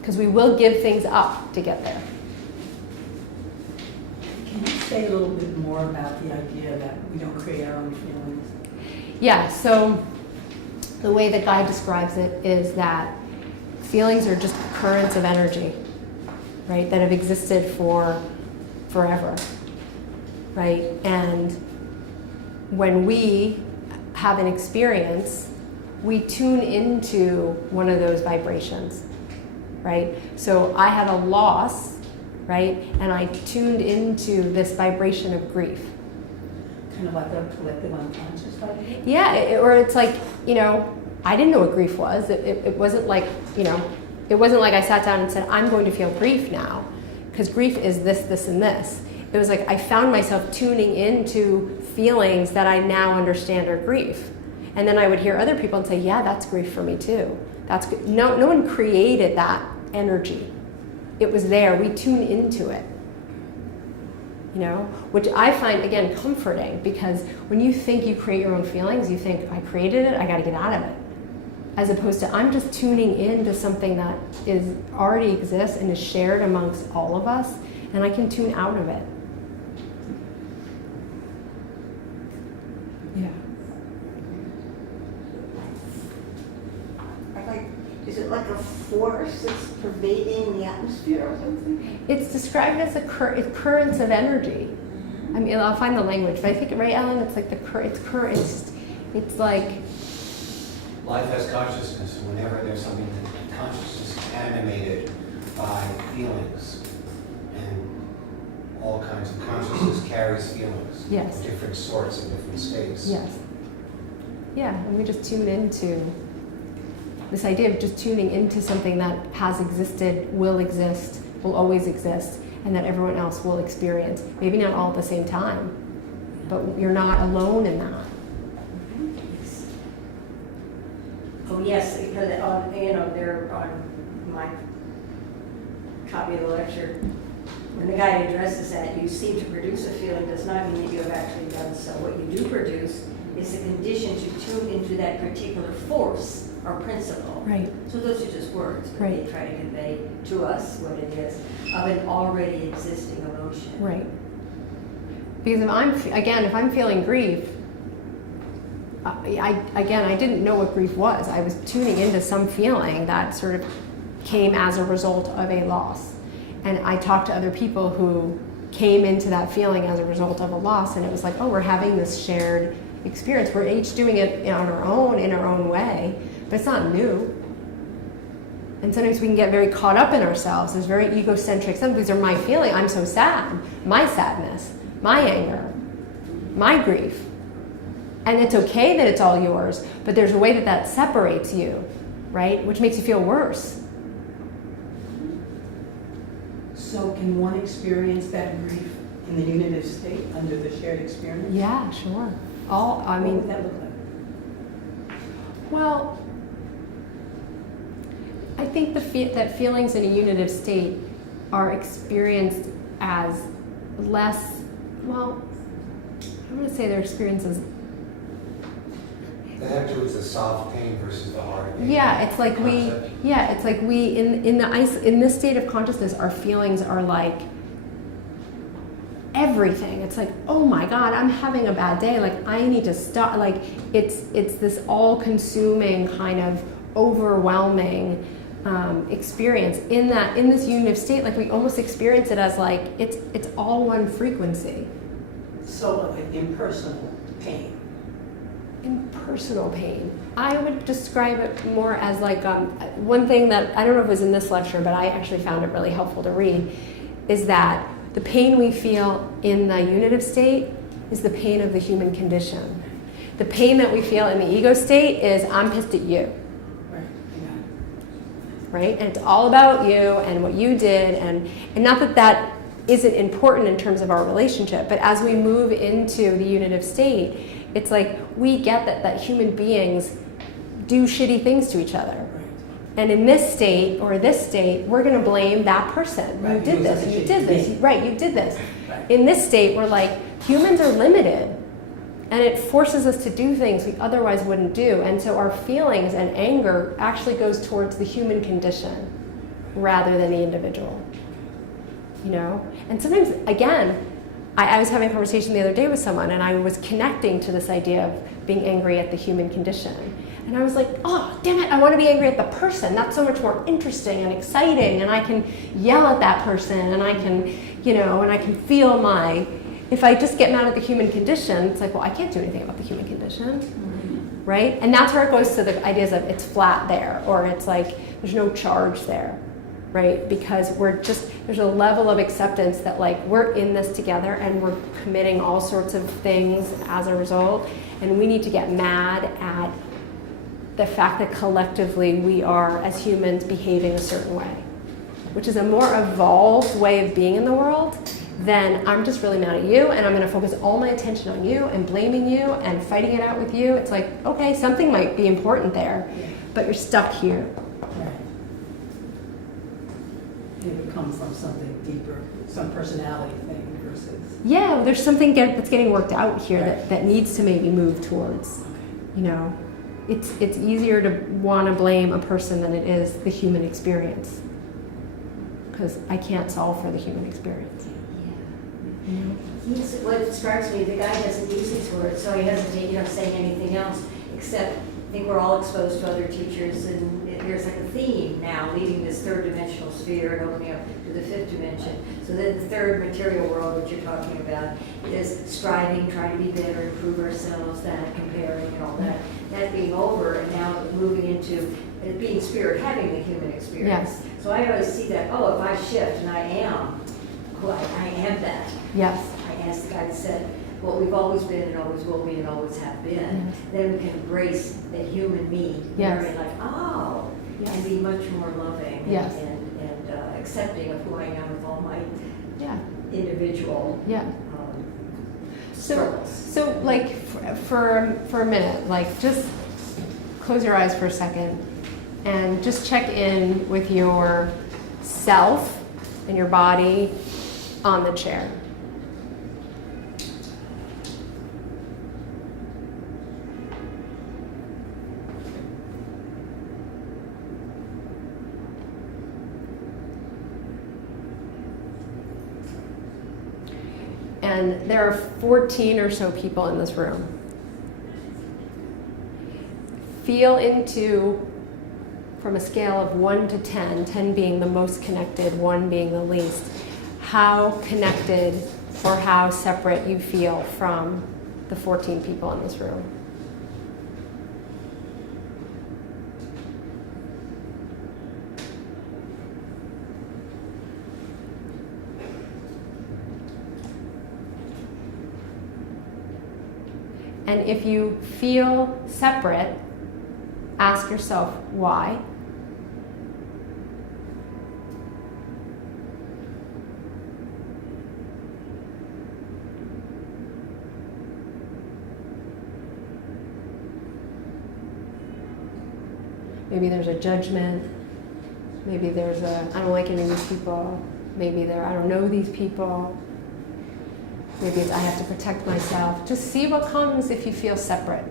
Because we will give things up to get there. Can you say a little bit more about the idea that we don't create our own feelings? Yeah, so the way the guide describes it is that feelings are just currents of energy, right, that have existed for forever, right? And when we have an experience, we tune into one of those vibrations, right? So I had a loss, right? And I tuned into this vibration of grief. Kind of like a collective unconscious vibration? Yeah, or it's like, you know, I didn't know what grief was. It wasn't like, you know, it wasn't like I sat down and said, I'm going to feel grief now, because grief is this, this, and this. It was like I found myself tuning into feelings that I now understand are grief. And then I would hear other people and say, yeah, that's grief for me too. That's no one created that energy. It was there. We tune into it. You know, which I find, again, comforting, because when you think you create your own feelings, you think, I created it, I got to get out of it. As opposed to, I'm just tuning into something that already exists and is shared amongst all of us, and I can tune out of it. Yeah. Is it like a force that's pervading the atmosphere or something? It's described as currents of energy. I mean, I'll find the language, but I think, right, Ellen? It's like currents. It's like Life has consciousness. Whenever there's something that consciousness is animated by feelings, and all kinds of consciousness carries feelings. Yes. Different sorts and different states. yes, yeah, and we just tune into this idea of just tuning into something that has existed, will exist, will always exist, and that everyone else will experience. Maybe not all at the same time, but you're not alone in that. Oh, yes, because on, you know, there on my copy of the lecture, when the guide addresses that, you seem to produce a feeling does not mean that you have actually done so. What you do produce is a condition to tune into that particular force or principle. Right. So those are just words, but Right. they try to convey to us what it is of an already existing emotion. Right. Because if I'm feeling grief, I didn't know what grief was. I was tuning into some feeling that sort of came as a result of a loss. And I talked to other people who came into that feeling as a result of a loss, and it was like, oh, we're having this shared experience. We're each doing it on our own, in our own way, but it's not new. And sometimes we can get very caught up in ourselves. It's very egocentric. Some of these are my feeling. I'm so sad. My sadness, my anger, my grief. And it's okay that it's all yours, but there's a way that that separates you, right? Which makes you feel worse. So can one experience that grief in the unitive state under the shared experience? Yeah, sure. I What mean, would that look like? well, I think that feelings in a unitive state are experienced as less, well, I'm going to say they're experienced as, They have to do with the soft pain versus the hard pain. yeah, it's like we, in this state of consciousness, our feelings are like everything. It's like, oh my God, I'm having a bad day. Like, I need to stop. Like, it's this all-consuming kind of overwhelming experience. In this unitive state, like we almost experience it as like it's all one frequency. So like impersonal pain. Impersonal pain. I would describe it more as like one thing that I don't know if it was in this lecture, but I actually found it really helpful to read, is that the pain we feel in the unitive state is the pain of the human condition. The pain that we feel in the ego state is I'm pissed at you. Right? And it's all about you and what you did, and not that isn't important in terms of our relationship, but as we move into the unitive state, it's like we get that human beings do shitty things to each other. And in this state, or this state, we're going to blame that person. Right. You did this, and you did this. Right, you did this. Right. In this state, we're like, humans are limited. And it forces us to do things we otherwise wouldn't do. And so our feelings and anger actually goes towards the human condition rather than the individual. You know? And sometimes, again, I was having a conversation the other day with someone, and I was connecting to this idea of being angry at the human condition. And I was like, oh, damn it, I want to be angry at the person. That's so much more interesting and exciting. And I can yell at that person, and I can, and I can feel if I just get mad at the human condition, it's like, well, I can't do anything about the human condition, right? And that's where it goes to the ideas of it's flat there, or it's like there's no charge there, right? Because there's a level of acceptance that like we're in this together and we're committing all sorts of things as a result, and we need to get mad at the fact that collectively we are, as humans, behaving a certain way, which is a more evolved way of being in the world. Then I'm just really mad at you, and I'm going to focus all my attention on you and blaming you and fighting it out with you. It's like, okay, something might be important there, but you're stuck here. Right. It would come from something deeper, some personality thing versus. Yeah, there's something that's getting worked out here Right. that needs to maybe move towards. It's easier to want to blame a person than it is the human experience, because I can't solve for the human experience. What strikes me, the guy doesn't use these words, so he hesitates, saying anything else, except I think we're all exposed to other teachers, and there's like a theme now, leaving this third dimensional sphere and opening up to the fifth dimension. So then the third material world, which you're talking about, is striving, trying to be better, improve ourselves, that comparing and all that. That being over, and now moving into being spirit, having the human experience. Yes. So I always see that, if I shift and I am who I am that. Yes. I asked the guy that said, what we've always been and always will be and always have been, then we can embrace that human me, Yes. very like, and be much more loving Yes. and accepting of who I am with all my Yeah. individual struggles. So like for a minute, like just close your eyes for a second and just check in with your self and your body on the chair. And there are 14 or so people in this room. Feel into, from a scale of 1 to 10, 10 being the most connected, 1 being the least, how connected or how separate you feel from the 14 people in this room. And if you feel separate, ask yourself why. Maybe there's a judgment. Maybe there's a, I don't like any of these people. Maybe I don't know these people. Maybe it's I have to protect myself. Just see what comes if you feel separate.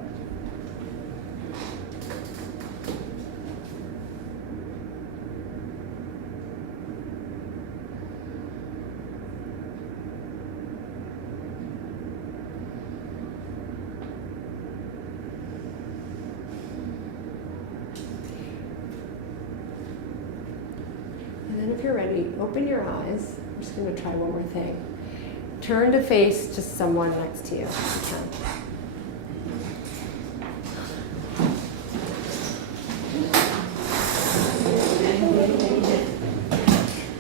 And then if you're ready, open your eyes. I'm just going to try one more thing. Turn to face just someone next to you if you can.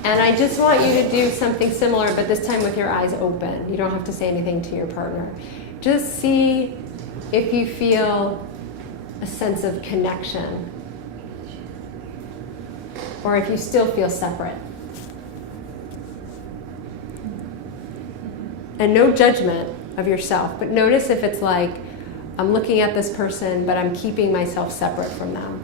And I just want you to do something similar, but this time with your eyes open. You don't have to say anything to your partner. Just see if you feel a sense of connection, or if you still feel separate. And no judgment of yourself, but notice if it's like, I'm looking at this person, but I'm keeping myself separate from them.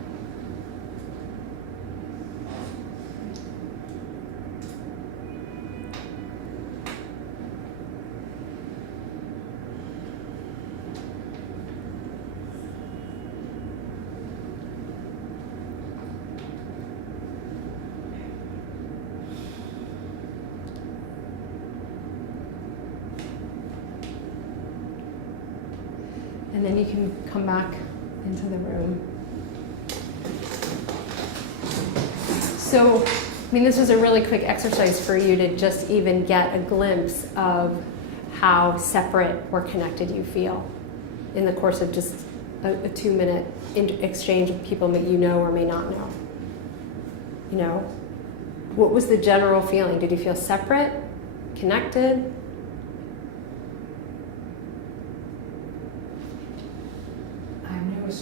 And then you can come back into the room. So, I mean, this was a really quick exercise for you to just even get a glimpse of how separate or connected you feel in the course of just a 2-minute exchange with people that you know or may not know. You know, what was the general feeling? Did you feel separate, connected?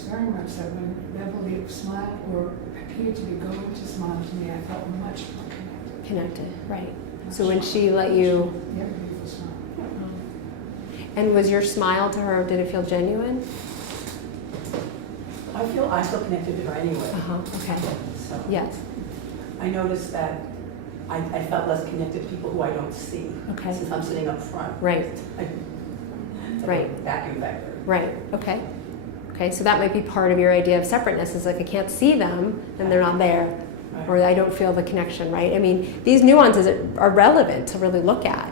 Very much so. When Beverly smiled or appeared to be going to smile to me, I felt much more connected. Connected, right. So when she let you... Yeah, beautiful smile. And was your smile to her, did it feel genuine? I feel connected to her anyway. Okay. So Yes. I noticed that I felt less connected to people who I don't see. Okay. Since I'm sitting up front. Right. It's like Right. a vacuum vector. Right. Okay. Okay, so that might be part of your idea of separateness, is like I can't see them and they're not there, Right. or I don't feel the connection, right? I mean, these nuances are relevant to really look at,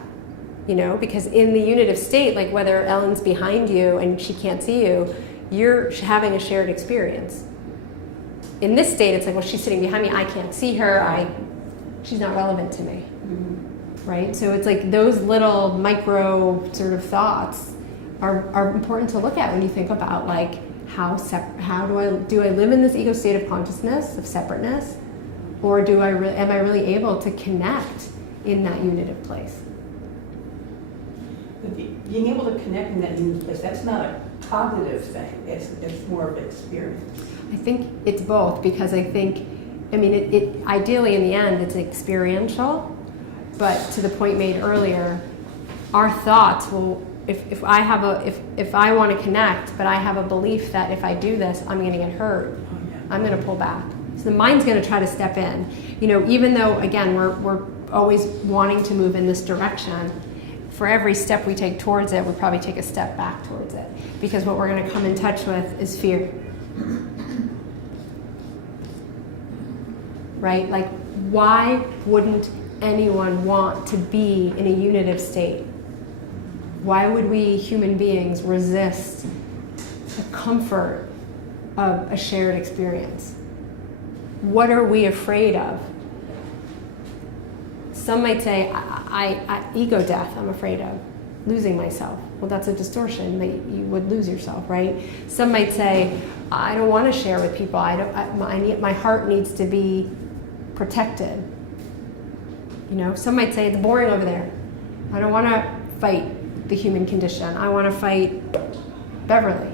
you know, because in the unitive state, like whether Ellen's behind you and she can't see you, you're having a shared experience. In this state, it's like, well, she's sitting behind me, I can't see her, she's not relevant to me, right? So it's like those little micro sort of thoughts are important to look at when you think about like, how do I live in this ego state of consciousness, of separateness, or am I really able to connect in that unitive place? But being able to connect in that unitive place, that's not a cognitive thing. It's more of an experience. I think it's both, because I think, I mean, it ideally in the end it's experiential, but to the point made earlier, our thoughts will. If I want to connect, but I have a belief that if I do this, I'm going to get hurt, I'm going to pull back. So the mind's going to try to step in. You know, even though, again, we're always wanting to move in this direction, for every step we take towards it, we probably take a step back towards it. Because what we're going to come in touch with is fear. Right? Like, why wouldn't anyone want to be in a unitive state? Why would we human beings resist the comfort of a shared experience? What are we afraid of? Some might say, ego death, I'm afraid of. Losing myself. Well, that's a distortion, that you would lose yourself, right? Some might say, I don't want to share with people. My heart needs to be protected. You know, some might say, it's boring over there. I don't want to fight the human condition. I want to fight Beverly.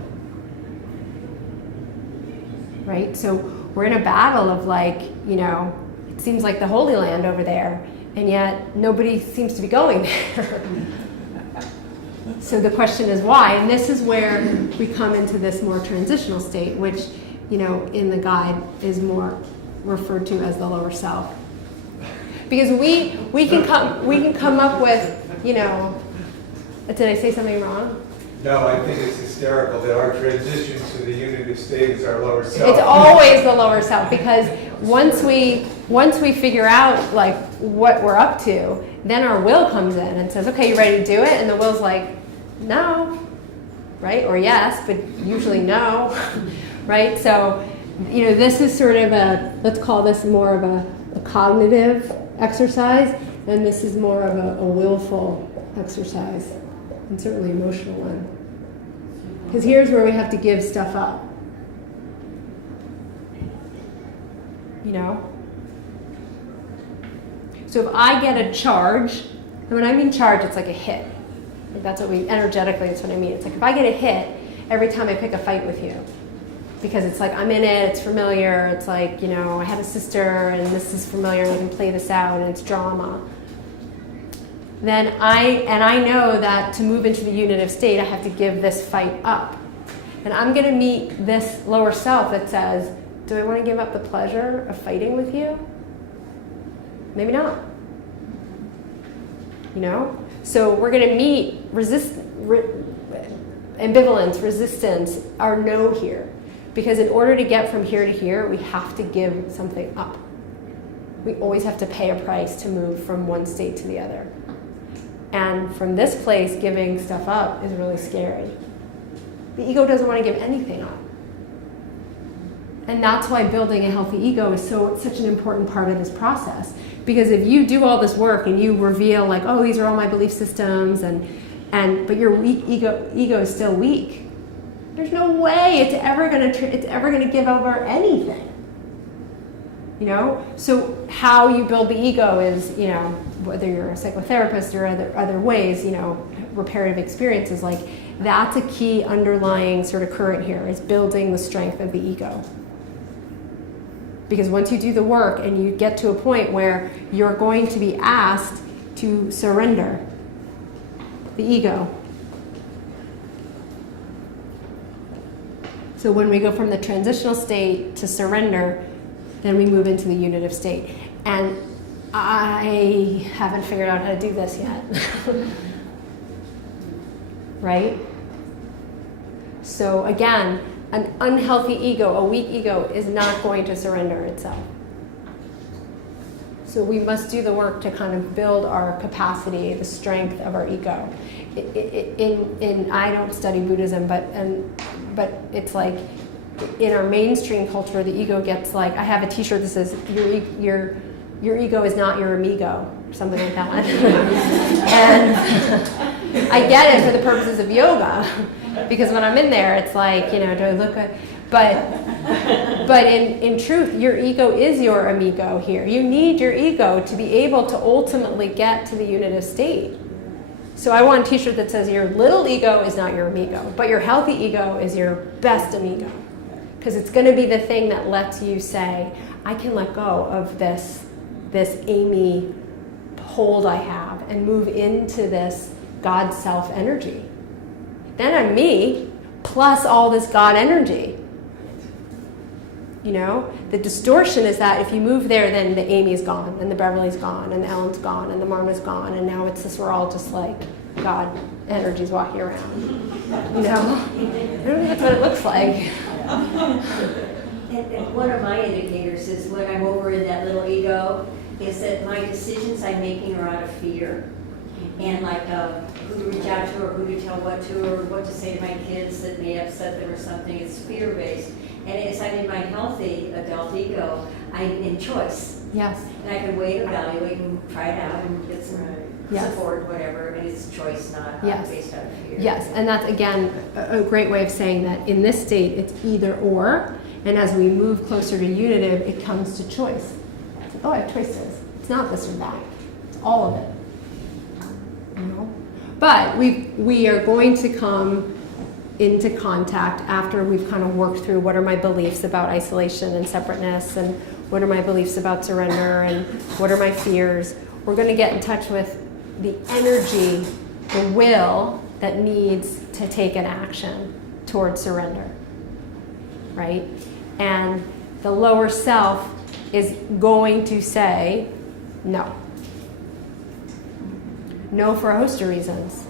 Right? So we're in a battle of like, you know, it seems like the Holy Land over there, and yet nobody seems to be going there. So the question is why? And this is where we come into this more transitional state, which, you know, in the guide is more referred to as the lower self. Because we can come up with, you know, did I say something wrong? No, I think it's hysterical that our transition to the unitive state is our lower self. It's always the lower self, because once we figure out like what we're up to, then our will comes in and says, okay, you ready to do it? And the will's like, no, right? Or yes, but usually no, right? So, you know, this is sort of let's call this more of a cognitive exercise, and this is more of a willful exercise, and certainly emotional one. Because here's where we have to give stuff up. You know? So if I get a charge, and when I mean charge, it's like a hit. Like that's what energetically, that's what I mean. It's like if I get a hit every time I pick a fight with you, because it's like I'm in it, it's familiar, it's like, you know, I have a sister and this is familiar, and I can play this out and it's drama. Then I know that to move into the unitive state, I have to give this fight up. And I'm going to meet this lower self that says, do I want to give up the pleasure of fighting with you? Maybe not. You know? So we're going to meet ambivalence, resistance, our no here. Because in order to get from here to here, we have to give something up. We always have to pay a price to move from one state to the other. And from this place, giving stuff up is really scary. The ego doesn't want to give anything up. And that's why building a healthy ego is such an important part of this process. Because if you do all this work and you reveal like, oh, these are all my belief systems, but your weak ego is still weak, there's no way it's ever gonna give over anything. You know? So how you build the ego is, you know, whether you're a psychotherapist or other ways, you know, reparative experiences, like that's a key underlying sort of current here, is building the strength of the ego. Because once you do the work and you get to a point where you're going to be asked to surrender the ego. So when we go from the transitional state to surrender, then we move into the unitive state. And I haven't figured out how to do this yet. Right? So again, an unhealthy ego, a weak ego, is not going to surrender itself. So we must do the work to kind of build our capacity, the strength of our ego. I don't study Buddhism, but it's like in our mainstream culture, the ego gets like, I have a T-shirt that says your ego is not your amigo, or something like that. And I get it for the purposes of yoga, because when I'm in there, it's like, you know, do I look good? But in truth, your ego is your amigo here. You need your ego to be able to ultimately get to the unitive state. So I want a T-shirt that says your little ego is not your amigo, but your healthy ego is your best amigo. Because it's going to be the thing that lets you say, I can let go of this Aimee hold I have and move into this God self energy. Then I'm me, plus all this God energy. You know, the distortion is that if you move there, then the Aimee's gone, and the Beverly's gone, and the Ellen's gone, and the Marma's gone, and now it's this, we're all just like God energies walking around. You know? I don't think that's what it looks like. And one of my indicators is when I'm over in that little ego, is that my decisions I'm making are out of fear. And like who to reach out to, or who to tell what to, or what to say to my kids that may upset them or something. It's fear-based. And as I'm in my healthy adult ego, I'm in choice. Yes. And I can weigh, evaluate, and try it out and get some Yes. support, whatever. And it's choice, not Yes. based out of fear. Yes, and that's, again, a great way of saying that in this state, it's either or, and as we move closer to unitive, it comes to choice. It's like, oh, I have choices. It's not this or that. It's all of it. You know? But we are going to come into contact after we've kind of worked through what are my beliefs about isolation and separateness, and what are my beliefs about surrender, and what are my fears. We're going to get in touch with the energy, the will that needs to take an action towards surrender, right? And the lower self is going to say no. No for a host of reasons.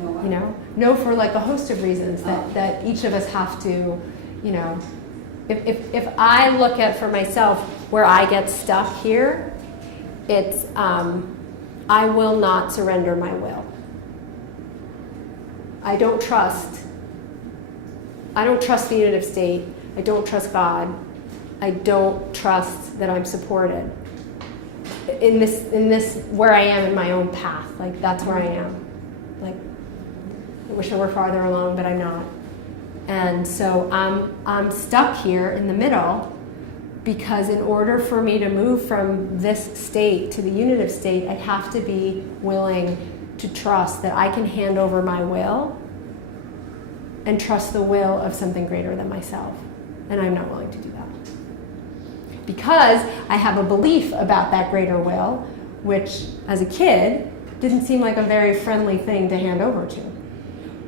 You know, no for like a host of reasons that each of us have to, you know, if I look at for myself where I get stuck here, it's I will not surrender my will. I don't trust the unitive state. I don't trust God. I don't trust that I'm supported in this where I am in my own path. Like that's where I am. Like I wish I were farther along, but I'm not. And so I'm stuck here in the middle, because in order for me to move from this state to the unitive state, I have to be willing to trust that I can hand over my will and trust the will of something greater than myself. And I'm not willing to do that. Because I have a belief about that greater will, which as a kid didn't seem like a very friendly thing to hand over to.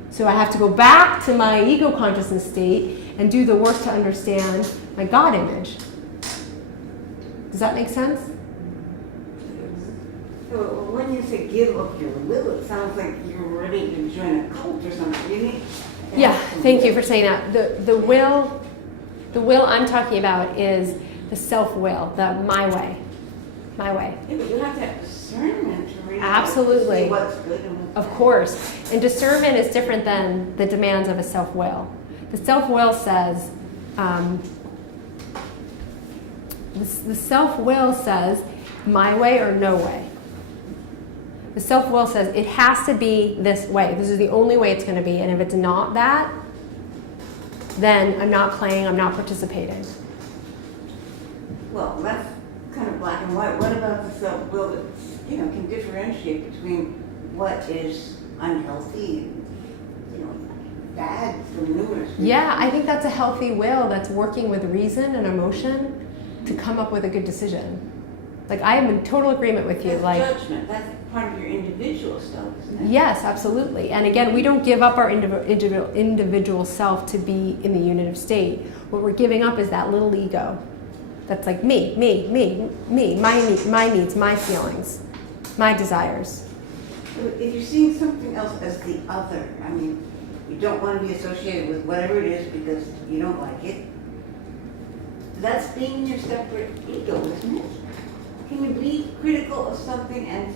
So I have to go back to my ego consciousness state and do the work to understand my God image. Does that make sense? So when you say give up your will, it sounds like you're ready to join a cult or something. You need Yeah, thank you for saying that. The will I'm talking about is the self-will, the my way. My way. Yeah, but you have to have discernment to really Absolutely. see what's good and what's Of bad. course. And discernment is different than the demands of a self-will. The self-will says, the self-will says my way or no way. The self-will says it has to be this way. This is the only way it's going to be. And if it's not that, then I'm not playing, I'm not participating. Well, that's kind of black and white. What about the self-will that, you know, can differentiate between what is unhealthy and, you know, bad for numerous people? Yeah, I think that's a healthy will that's working with reason and emotion to come up with a good decision. Like, I am in total agreement with you. That's Like, judgment. That's part of your individual stuff, isn't it? yes, absolutely. And again, we don't give up our individual self to be in the unitive state. What we're giving up is that little ego. That's like me, my needs, my feelings, my desires. If you're seeing something else as the other, I mean, you don't want to be associated with whatever it is because you don't like it, that's being your separate ego, isn't it? Can you be critical of something and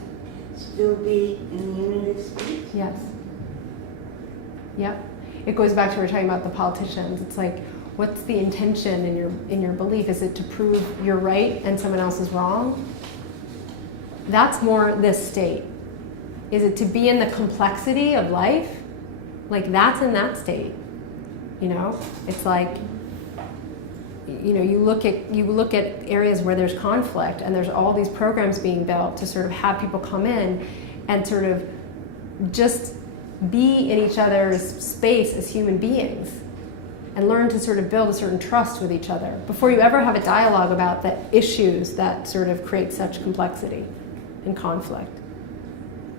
still be in the unitive state? Yes. Yep. It goes back to what we were talking about the politicians. It's like, what's the intention in your belief? Is it to prove you're right and someone else is wrong? That's more this state. Is it to be in the complexity of life? Like, that's in that state. You know? It's like, you know, you look at areas where there's conflict and there's all these programs being built to sort of have people come in and sort of just be in each other's space as human beings and learn to sort of build a certain trust with each other before you ever have a dialogue about the issues that sort of create such complexity and conflict.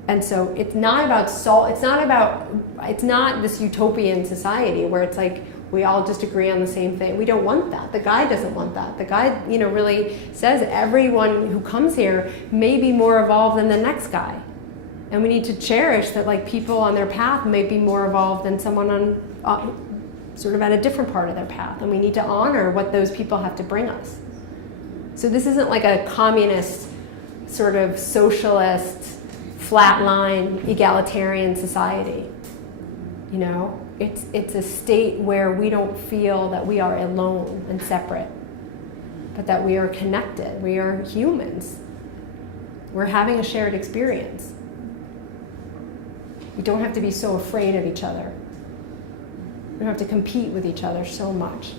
And so it's not about it's not this utopian society where it's like we all just agree on the same thing. We don't want that. The guide doesn't want that. The guide, you know, really says everyone who comes here may be more evolved than the next guy. And we need to cherish that, like, people on their path may be more evolved than someone on sort of at a different part of their path. And we need to honor what those people have to bring us. So this isn't like a communist, sort of socialist, flatline, egalitarian society. You know, it's a state where we don't feel that we are alone and separate, but that we are connected. We are humans. We're having a shared experience. We don't have to be so afraid of each other. We don't have to compete with each other so much.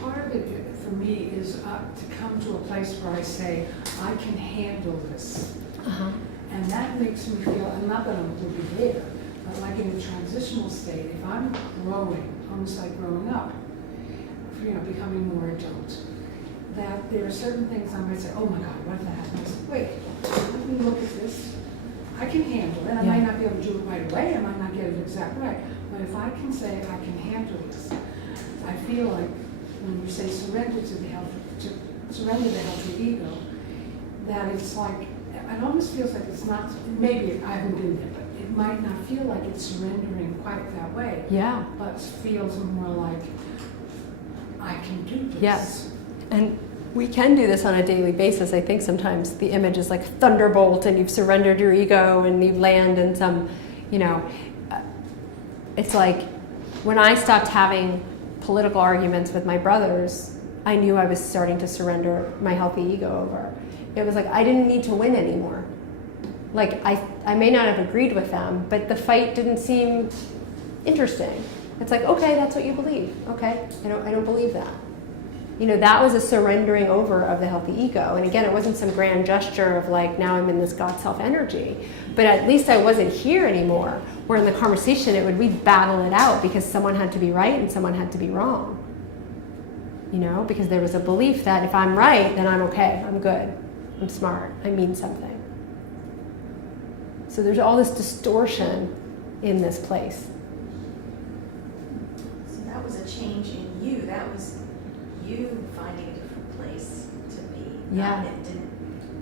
Part of it for me is to come to a place where I say, I can handle this. Uh-huh. And that makes me feel, and not that I'm will be there, but like in a transitional state, if I'm growing, almost like growing up, becoming more adult, that there are certain things I might say, oh my God, what if that happens? I say, wait, let me look at this. I can handle it. I might not be able to do it right away. I might not get it exactly right. But if I can say I can handle this, I feel like when you say surrender to the healthy ego, that it's like, it almost feels like it's not, maybe I haven't been there, but it might not feel like it's surrendering quite that way. Yeah. But feels more like, I can do this. Yes. And we can do this on a daily basis. I think sometimes the image is like thunderbolt and you've surrendered your ego and you land in some, it's like when I stopped having political arguments with my brothers, I knew I was starting to surrender my healthy ego over. It was like I didn't need to win anymore. Like I may not have agreed with them, but the fight didn't seem interesting. It's like, okay, that's what you believe. Okay, I don't believe that. That was a surrendering over of the healthy ego. And again, it wasn't some grand gesture of like, now I'm in this God self energy. But at least I wasn't here anymore. Where in the conversation, we'd battle it out because someone had to be right and someone had to be wrong. Because there was a belief that if I'm right, then I'm okay, I'm good, I'm smart, I mean something. So there's all this distortion in this place. So that was a change in you. That was you finding a different place to be. Yeah. It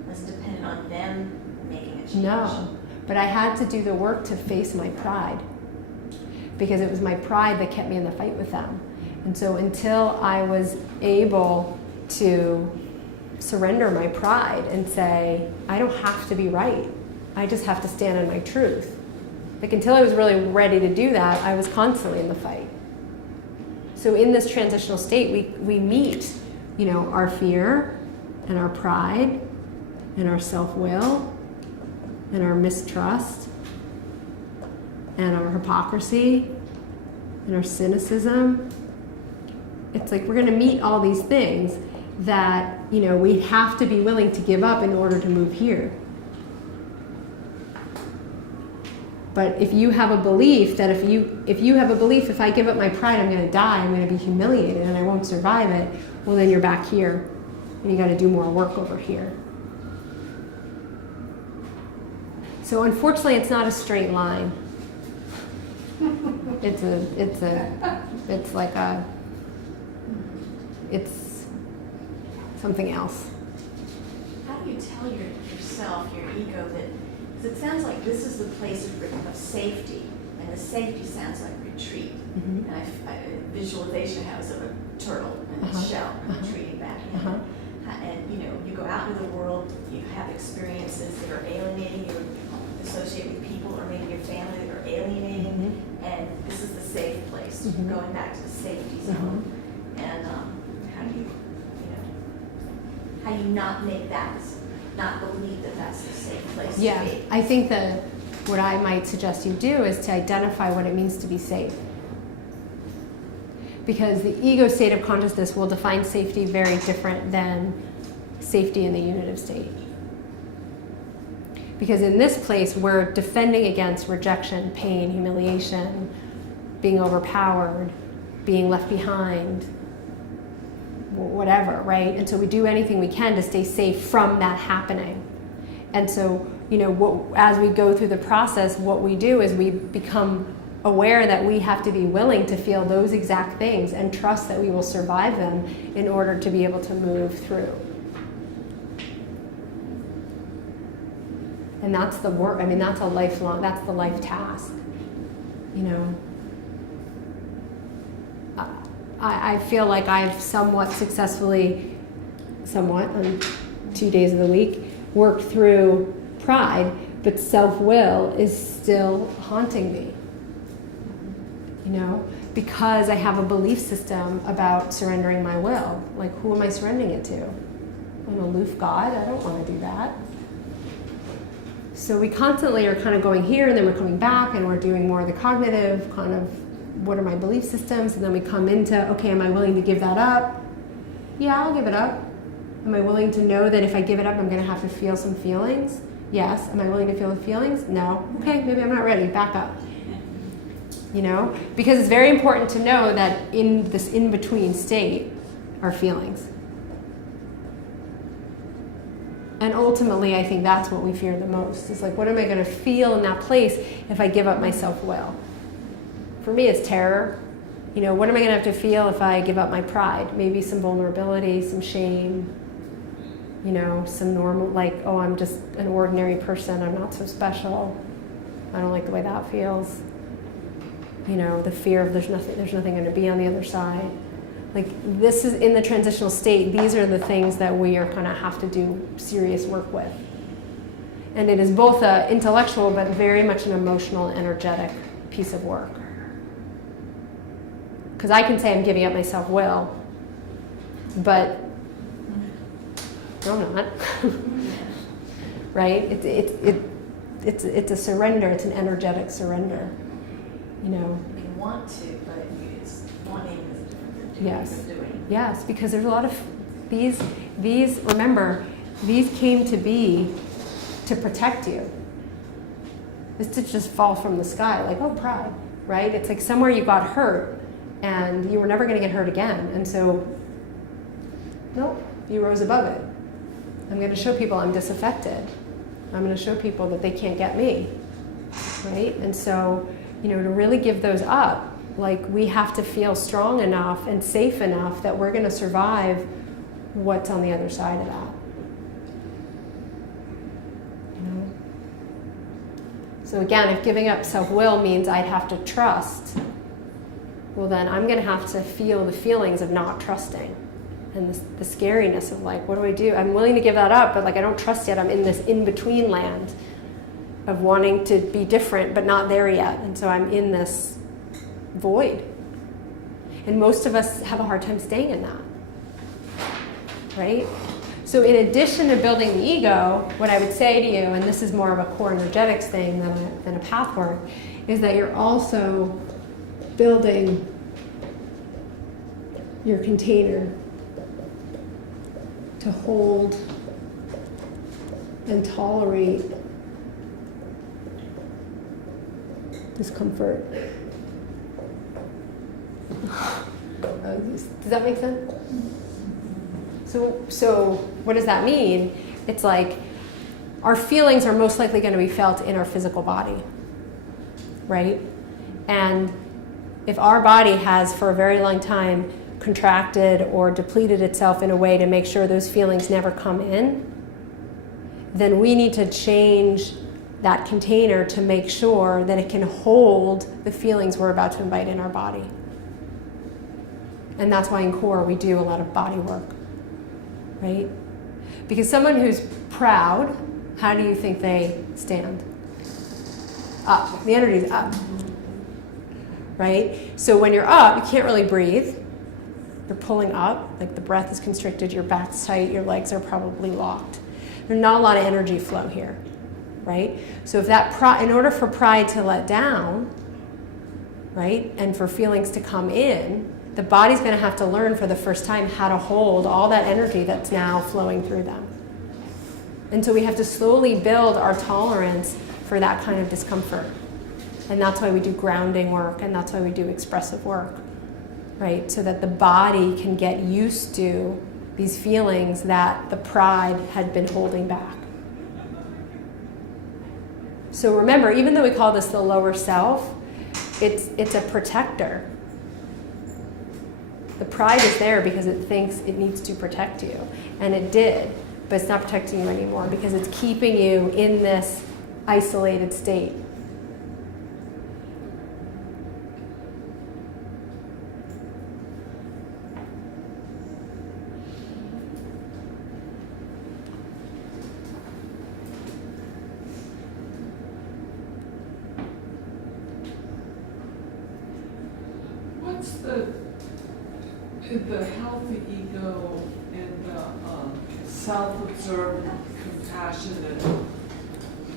wasn't dependent on them making a change. No, but I had to do the work to face my pride because it was my pride that kept me in the fight with them. And so until I was able to surrender my pride and say, I don't have to be right. I just have to stand on my truth. Like until I was really ready to do that, I was constantly in the fight. So in this transitional state, we meet, our fear and our pride and our self-will and our mistrust and our hypocrisy and our cynicism. It's like we're going to meet all these things that, we have to be willing to give up in order to move here. But if you have a belief that if I give up my pride, I'm going to die, I'm going to be humiliated, and I won't survive it, well, then you're back here, and you got to do more work over here. So unfortunately, it's not a straight line. It's something else. How do you tell yourself, your ego, that, because it sounds like this is the place of safety, and the safety sounds like retreat. Mm-hmm. And visualization has of a turtle in its shell retreating back in. And you go out into the world, you have experiences that are alienating, you're associated with people or maybe your family that are alienating, and this is the safe place, going back to the safety zone. And how do you not make that, not believe that that's the safe place to be? I think that what I might suggest you do is to identify what it means to be safe. Because the ego state of consciousness will define safety very different than safety in the unitive state. Because in this place, we're defending against rejection, pain, humiliation, being overpowered, being left behind, whatever, right? And so we do anything we can to stay safe from that happening. And so, as we go through the process, what we do is we become aware that we have to be willing to feel those exact things and trust that we will survive them in order to be able to move through. And that's the work, that's a lifelong, that's the life task, I feel like I've somewhat successfully, on 2 days of the week, worked through pride, but self-will is still haunting me. Because I have a belief system about surrendering my will. Like, who am I surrendering it to? An aloof God? I don't want to do that. So we constantly are kind of going here, and then we're coming back, and we're doing more of the cognitive, kind of, what are my belief systems? And then we come into, okay, am I willing to give that up? Yeah, I'll give it up. Am I willing to know that if I give it up, I'm going to have to feel some feelings? Yes. Am I willing to feel the feelings? No. Okay, maybe I'm not ready. Back up. You know? Because it's very important to know that in this in-between state are feelings. And ultimately, I think that's what we fear the most. It's like, what am I going to feel in that place if I give up my self-will? For me, it's terror. You know, what am I going to have to feel if I give up my pride? Maybe some vulnerability, some shame, you know, some normal, like, oh, I'm just an ordinary person. I'm not so special. I don't like the way that feels. You know, the fear of there's nothing going to be on the other side. Like, this is in the transitional state. These are the things that we are kind of have to do serious work with. And it is both an intellectual, but very much an emotional, energetic piece of work. Because I can say I'm giving up my self-will, but no, I'm not. Right? It's a surrender. It's an energetic surrender. You know. You want to, but it's wanting is different than Yes. doing. Yes, because there's a lot of these. Remember, these came to be to protect you. This didn't just fall from the sky like, oh, pride, right? It's like somewhere you got hurt, and you were never going to get hurt again, and so, nope, you rose above it. I'm going to show people I'm disaffected. I'm going to show people that they can't get me, right? And so, you know, to really give those up, like, we have to feel strong enough and safe enough that we're going to survive what's on the other side of that. You know? So again, if giving up self-will means I'd have to trust, well, then I'm going to have to feel the feelings of not trusting and the scariness of, like, what do I do? I'm willing to give that up, but, like, I don't trust yet. I'm in this in-between land of wanting to be different, but not there yet. And so I'm in this void. And most of us have a hard time staying in that, right? So in addition to building the ego, what I would say to you, and this is more of a core energetics thing than a pathwork, is that you're also building your container to hold and tolerate discomfort. Does that make sense? So what does that mean? It's like our feelings are most likely going to be felt in our physical body, right? And if our body has for a very long time contracted or depleted itself in a way to make sure those feelings never come in, then we need to change that container to make sure that it can hold the feelings we're about to invite in our body. And that's why in core we do a lot of body work, right? Because someone who's proud, how do you think they stand? Up. The energy's up, right? So when you're up, you can't really breathe. You're pulling up, like the breath is constricted, your back's tight, your legs are probably locked. There's not a lot of energy flow here, right? So if that in order for pride to let down, right, and for feelings to come in, the body's going to have to learn for the first time how to hold all that energy that's now flowing through them. And so we have to slowly build our tolerance for that kind of discomfort. And that's why we do grounding work, and that's why we do expressive work, right? So that the body can get used to these feelings that the pride had been holding back. So remember, even though we call this the lower self, it's a protector. The pride is there because it thinks it needs to protect you. And it did, but it's not protecting you anymore because it's keeping you in this isolated state. What's the healthy ego and the self-absorbed, compassionate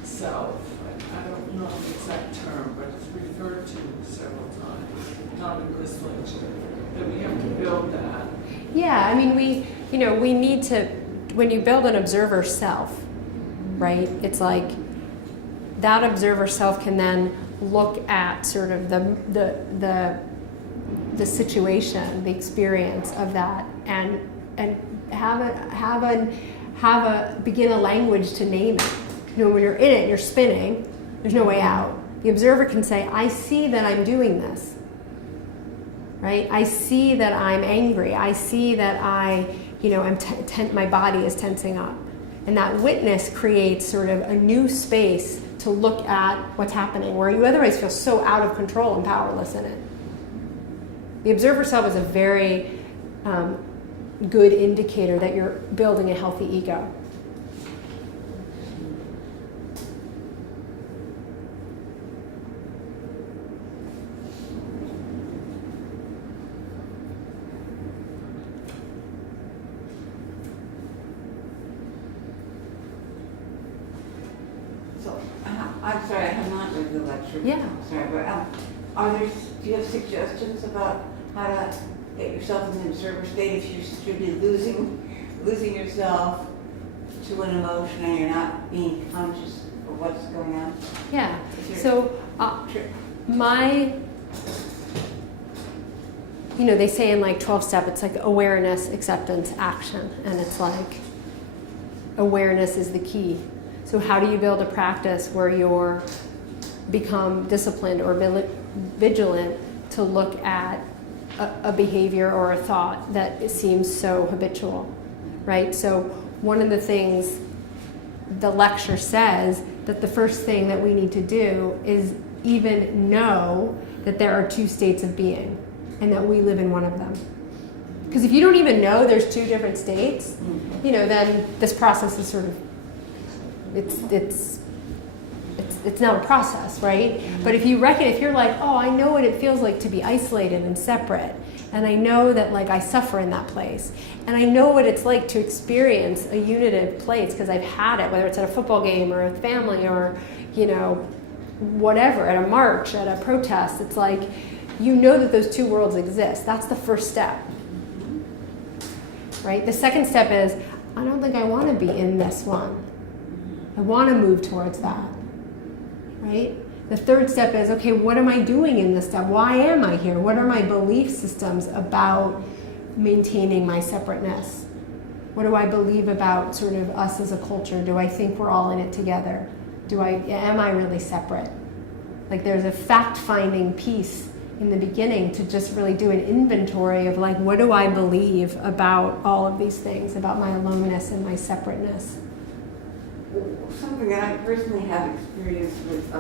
self? I don't know the exact term, but it's referred to several times, not in this lecture, that we have to build that. Yeah, I mean, we need to, when you build an observer self, right? It's like that observer self can then look at sort of the situation, the experience of that, and begin a language to name it. You know, when you're in it, you're spinning. There's no way out. The observer can say, "I see that I'm doing this." Right? I see that I'm angry. I see that my body is tensing up. And that witness creates sort of a new space to look at what's happening, where you otherwise feel so out of control and powerless in it. The observer self is a very good indicator that you're building a healthy ego. I'm sorry, I have not read the lecture. Yeah. Sorry, but do you have suggestions about how to get yourself in the observer state if you should be losing yourself to an emotion and you're not being conscious of what's going on? Yeah. So they say in like 12-step, it's like awareness, acceptance, action, and it's like awareness is the key. So how do you build a practice where you're become disciplined or vigilant to look at a behavior or a thought that it seems so habitual, right? So one of the things the lecture says that the first thing that we need to do is even know that there are two states of being and that we live in one of them. Because if you don't even know there's two different states, then this process is sort of it's not a process, right? But if you're like, oh, I know what it feels like to be isolated and separate, and I know that like I suffer in that place, and I know what it's like to experience a unitive place because I've had it, whether it's at a football game or a family or whatever, at a march, at a protest. It's like you know that those two worlds exist. That's the first step, right? The second step is I don't think I want to be in this one. I want to move towards that, right? The third step is, okay, what am I doing in this step? Why am I here? What are my belief systems about maintaining my separateness? What do I believe about sort of us as a culture? Do I think we're all in it together? Am I really separate? Like there's a fact-finding piece in the beginning to just really do an inventory of like, what do I believe about all of these things, about my aloneness and my separateness? Something that I personally have experienced with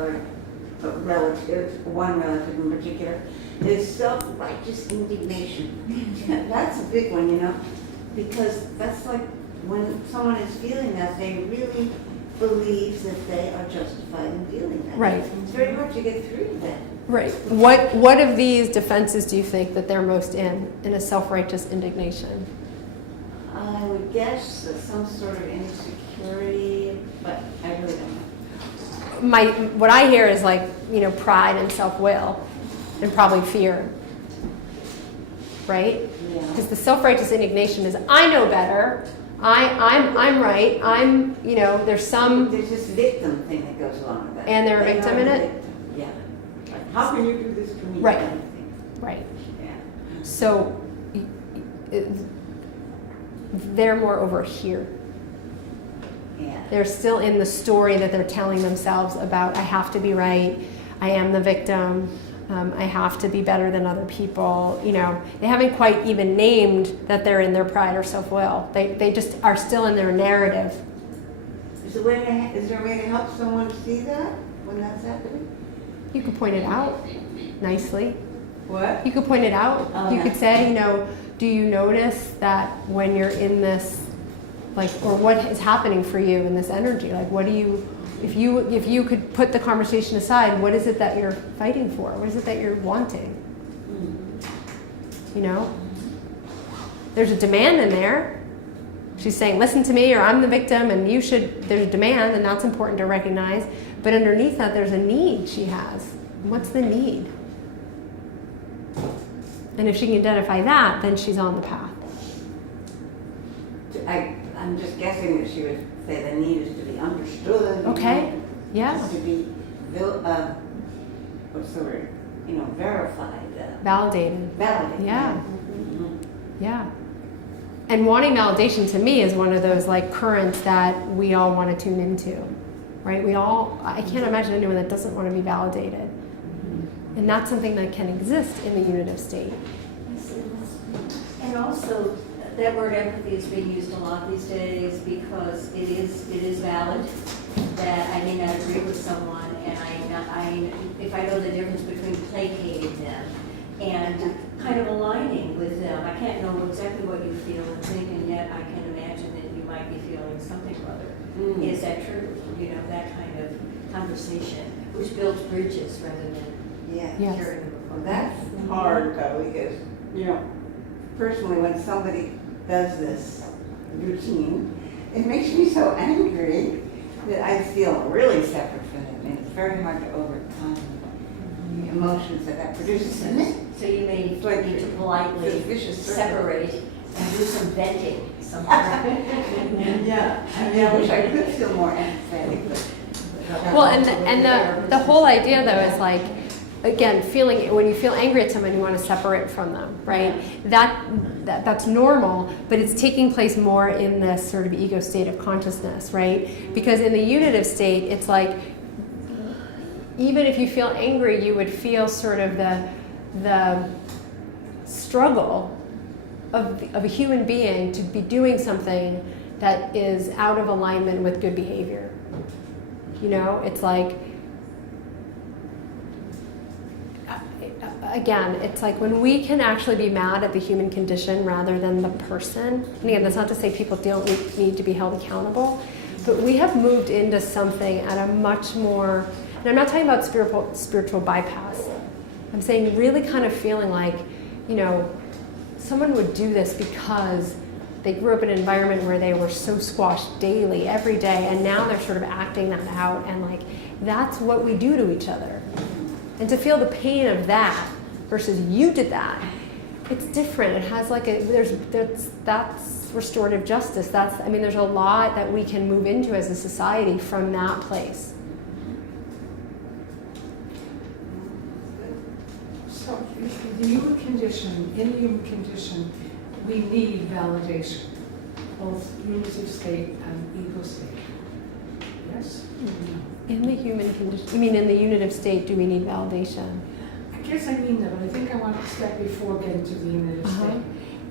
one relative in particular, is self-righteous indignation. That's a big one, because that's like when someone is feeling that, they really believe that they are justified in feeling that. Right. It's very hard to get through that. Right. What of these defenses do you think that they're most in a self-righteous indignation? I would guess that some sort of insecurity, but I really don't know. What I hear is like, pride and self-will and probably fear. Right? Yeah. Because the self-righteous indignation is, I know better. I'm right. There's this victim thing that goes along with that. And they're a victim in it? Yeah. Like, how can you do this to me? Right. Kind of thing. Right. Yeah. So they're more over here. Yeah. They're still in the story that they're telling themselves about, I have to be right, I am the victim, I have to be better than other people. They haven't quite even named that they're in their pride or self-will. They just are still in their narrative. Is there a way to help someone see that when that's happening? You could point it out nicely. What? You could point it out. Oh, You yeah. could say, do you notice that when you're in this, or what is happening for you in this energy? Like, what do you, if you could put the conversation aside, what is it that you're fighting for? What is it that you're wanting? There's a demand in there. She's saying, listen to me, or I'm the victim, and there's a demand, and that's important to recognize. But underneath that, there's a need she has. What's the need? And if she can identify that, then she's on the path. I'm just guessing that she was say the need is to be understood. Okay. Yeah. Just to be, what's the word? Verified. Validated. Validated. Yeah. Mhm. Yeah. And wanting validation to me is one of those like currents that we all want to tune into, right? I can't imagine anyone that doesn't want to be validated. And that's something that can exist in the unitive state. And also, that word empathy is being used a lot these days because it is valid that I may not agree with someone, and if I know the difference between placating them and kind of aligning with them, I can't know exactly what you feel and think, and yet I can imagine that you might be feeling something or other. Is that true? That kind of conversation, which builds bridges rather than Yeah. Yes. tearing them Well, apart. that's hard though, because, personally, when somebody does this routine, it makes me so angry that I feel really separate from them, and it's very hard to overcome the emotions that produces in me. So you may need Like to it's a politely vicious circle. separate and do some venting somewhere. Yeah, I wish I could feel more empathetic, but. Well, and the whole idea though is like, again, when you feel angry at someone, you want to separate from them, right? That's normal, but it's taking place more in this sort of ego state of consciousness, right? Because in the unitive state, it's like, even if you feel angry, you would feel sort of the struggle of a human being to be doing something that is out of alignment with good behavior. It's like, again, it's like when we can actually be mad at the human condition rather than the person. And again, that's not to say people don't need to be held accountable, but we have moved into something at a much more, and I'm not talking about spiritual bypass. I'm saying really kind of feeling like, someone would do this because they grew up in an environment where they were so squashed daily, every day, and now they're sort of acting that out, and like, that's what we do to each other. And to feel the pain of that versus you did that, it's different. It has like that's restorative justice. There's a lot that we can move into as a society from that place. So in the human condition, we need validation, both unitive state and ego state. Yes? In the human condition, you mean in the unitive state, do we need validation? I guess I mean that, but I think I want to step before getting to the unitive Uh-huh. state.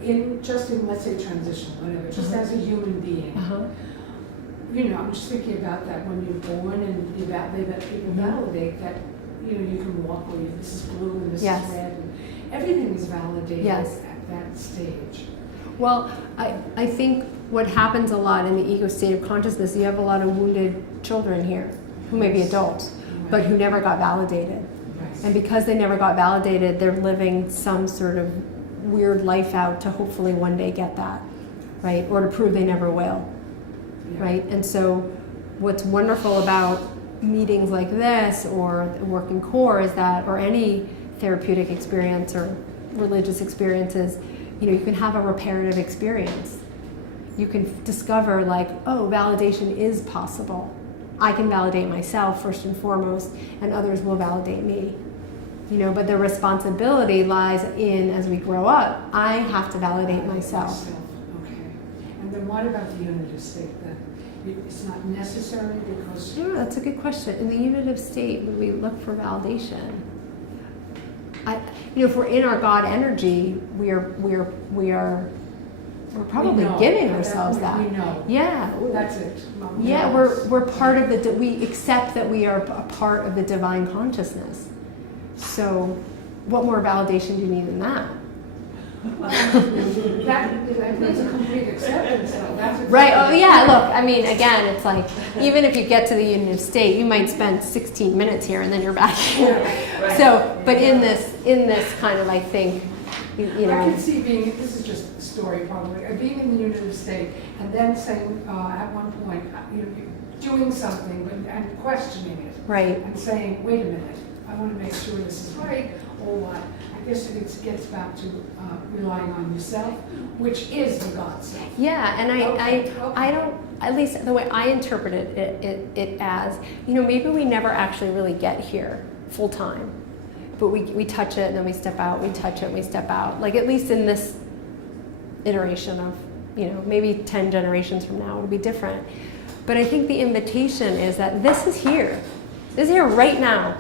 In, let's say, transition, whatever, just as a human being. I'm just thinking about that when you're born and they let people validate that, you can walk where this is blue and this Yes. is red. And everything is validated Yes. at that stage. Well, I think what happens a lot in the ego state of consciousness, you have a lot of wounded children here who may be adults, but who never got validated. Right. And because they never got validated, they're living some sort of weird life out to hopefully one day get that, right? Or to prove they never will, Yeah. right? And so what's wonderful about meetings like this or working core is that, or any therapeutic experience or religious experiences, you can have a reparative experience. You can discover like, oh, validation is possible. I can validate myself first and foremost, and others will validate me. But the responsibility lies in, as we grow up, I have to validate myself. Okay. And then what about the unitive state then? It's not necessary because... Yeah, that's a good question. In the unitive state, would we look for validation? If we're in our God energy, we're probably giving ourselves that. We know. Yeah. That's it. Yeah, we're part of we accept that we are a part of the divine consciousness. So, what more validation do you need than that? That's a complete acceptance, though. That's Right. Oh, yeah. Look, again, it's like even if you get to the unitive state, you might spend 16 minutes here and then you're back here. Right. So, but in this kind of, I think, I can see this is just a story probably, being in the unitive state and then saying at one point, doing something and questioning it. Right. And saying, wait a minute, I want to make sure this is right. whole lot. I guess it gets back to relying on yourself, which is the God self. Yeah, and Okay. I don't, at least the way I interpreted it as, maybe we never actually really get here full time, but we touch it and then we step out, we touch it and we step out. Like at least in this iteration of, maybe 10 generations from now it'll be different. But I think the invitation is that this is here. This is here right now,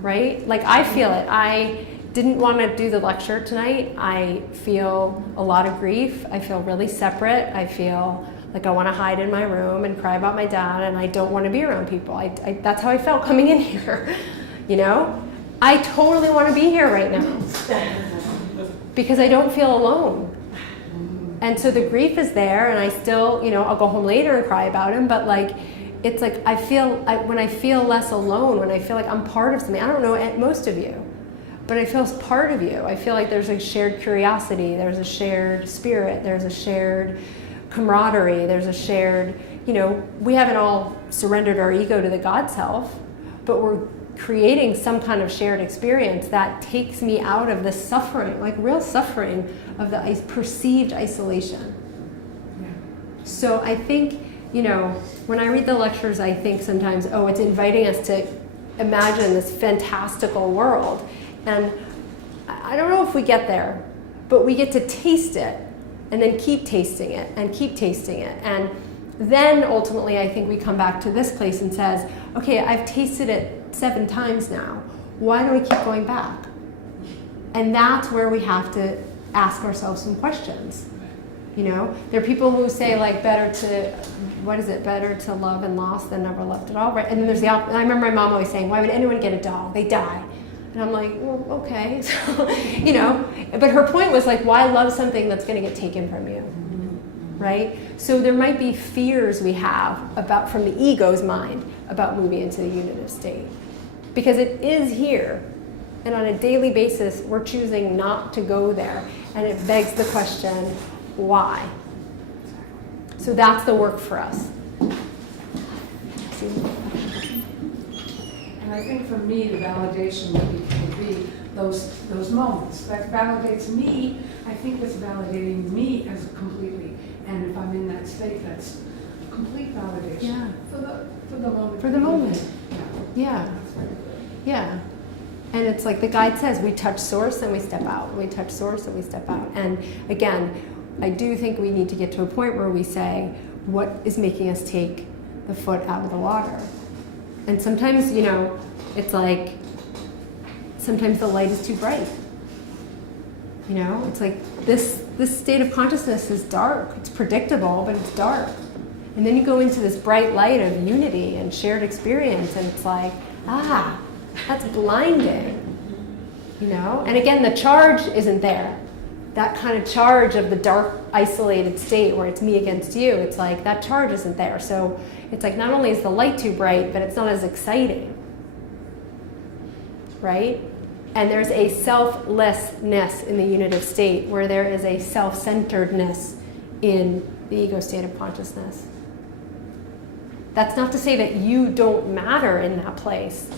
right? Like I feel it. I didn't want to do the lecture tonight. I feel a lot of grief. I feel really separate. I feel like I want to hide in my room and cry about my dad, and I don't want to be around people. That's how I felt coming in here, I totally want to be here right now because I don't feel alone. And so the grief is there, and I still, I'll go home later and cry about him, but like, it's like when I feel less alone, when I feel like I'm part of something, I don't know most of you, but I feel as part of you. I feel like there's a shared curiosity, there's a shared spirit, there's a shared camaraderie, there's a shared, we haven't all surrendered our ego to the God self, but we're creating some kind of shared experience that takes me out of the suffering, like real suffering of the perceived isolation. Yeah. So I think, when I read the lectures, I think sometimes, it's inviting us to imagine this fantastical world. And I don't know if we get there, but we get to taste it and then keep tasting it and keep tasting it. And then ultimately, I think we come back to this place and says, okay, I've tasted it 7 times now. Why do we keep going back? And that's where we have to ask ourselves some questions. There are people who say like better to love and lost than never loved at all, right? And then there's the opposite. I remember my mom always saying, why would anyone get a dog? They die. And I'm like, well, okay. So, but her point was like, why love something that's going to get taken from you? Right? So there might be fears we have from the ego's mind about moving into the unitive state. Because it is here. And on a daily basis, we're choosing not to go there. And it begs the question, why? So that's the work for us. And I think for me, the validation would be those moments. That validates me. I think it's validating me as completely. And if I'm in that state, that's complete validation. Yeah. For the moment. For the moment. Yeah. That's very good. Yeah. And it's like the guide says, we touch source and we step out. We touch source and we step out. And again, I do think we need to get to a point where we say, what is making us take the foot out of the water? And sometimes, it's like, sometimes the light is too bright. It's like this state of consciousness is dark. It's predictable, but it's dark. And then you go into this bright light of unity and shared experience, and it's like, that's blinding. And again, the charge isn't there. That kind of charge of the dark, isolated state where it's me against you, it's like that charge isn't there. So it's like not only is the light too bright, but it's not as exciting. Right? And there's a selflessness in the unitive state where there is a self-centeredness in the ego state of consciousness. That's not to say that you don't matter in that place,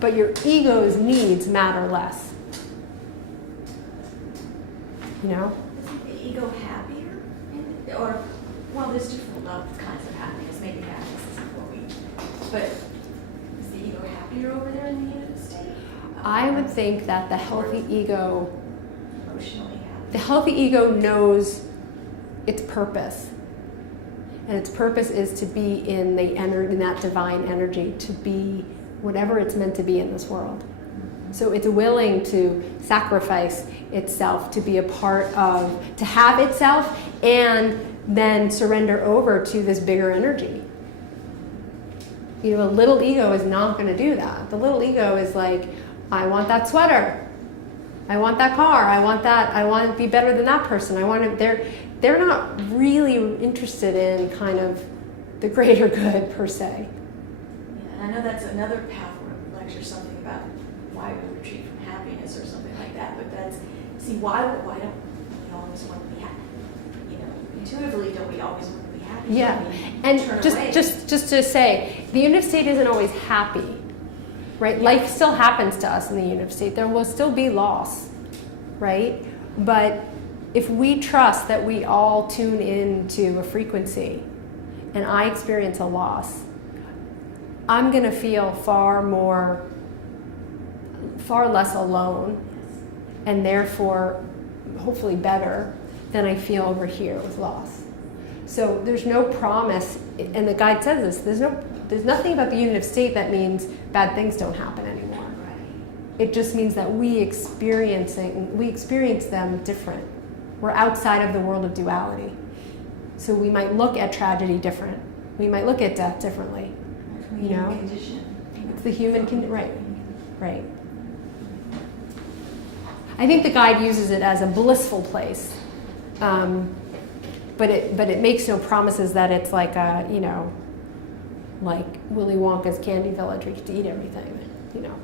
but your ego's needs matter less. Isn't the ego happier? There's different kinds of happiness. Maybe happiness isn't what we. But is the ego happier over there in the unitive state? I would think that the healthy ego Emotionally happy. The healthy ego knows its purpose. And its purpose is to be in that divine energy, to be whatever it's meant to be in this world. So it's willing to sacrifice itself to be a part of, to have itself, and then surrender over to this bigger energy. A little ego is not going to do that. The little ego is like, I want that sweater. I want that car. I want to be better than that person. They're not really interested in kind of the greater good per se. Yeah, and I know that's another Pathwork lecture, something about why we retreat from happiness or something like that. But why don't we always want to be happy? Intuitively, don't we always want to be happy? Yeah, Don't we and turn just away? to say, the unitive state isn't always happy. right? Life still happens to us in the unitive state. There will still be loss, right? But if we trust that we all tune into a frequency and I experience a loss, I'm going to feel far less alone, and therefore hopefully better than I feel over here with loss. So there's no promise, and the guide says this, there's nothing about the unitive state that means bad things don't happen anymore. It just means that we experience them different. We're outside of the world of duality. So we might look at tragedy different. We might look at death differently. You know? Condition. It's the human condition. Right. I think the guide uses it as a blissful place. But it makes no promises that it's like a, you know, like Willy Wonka's Candy Village where you get to eat everything, you know,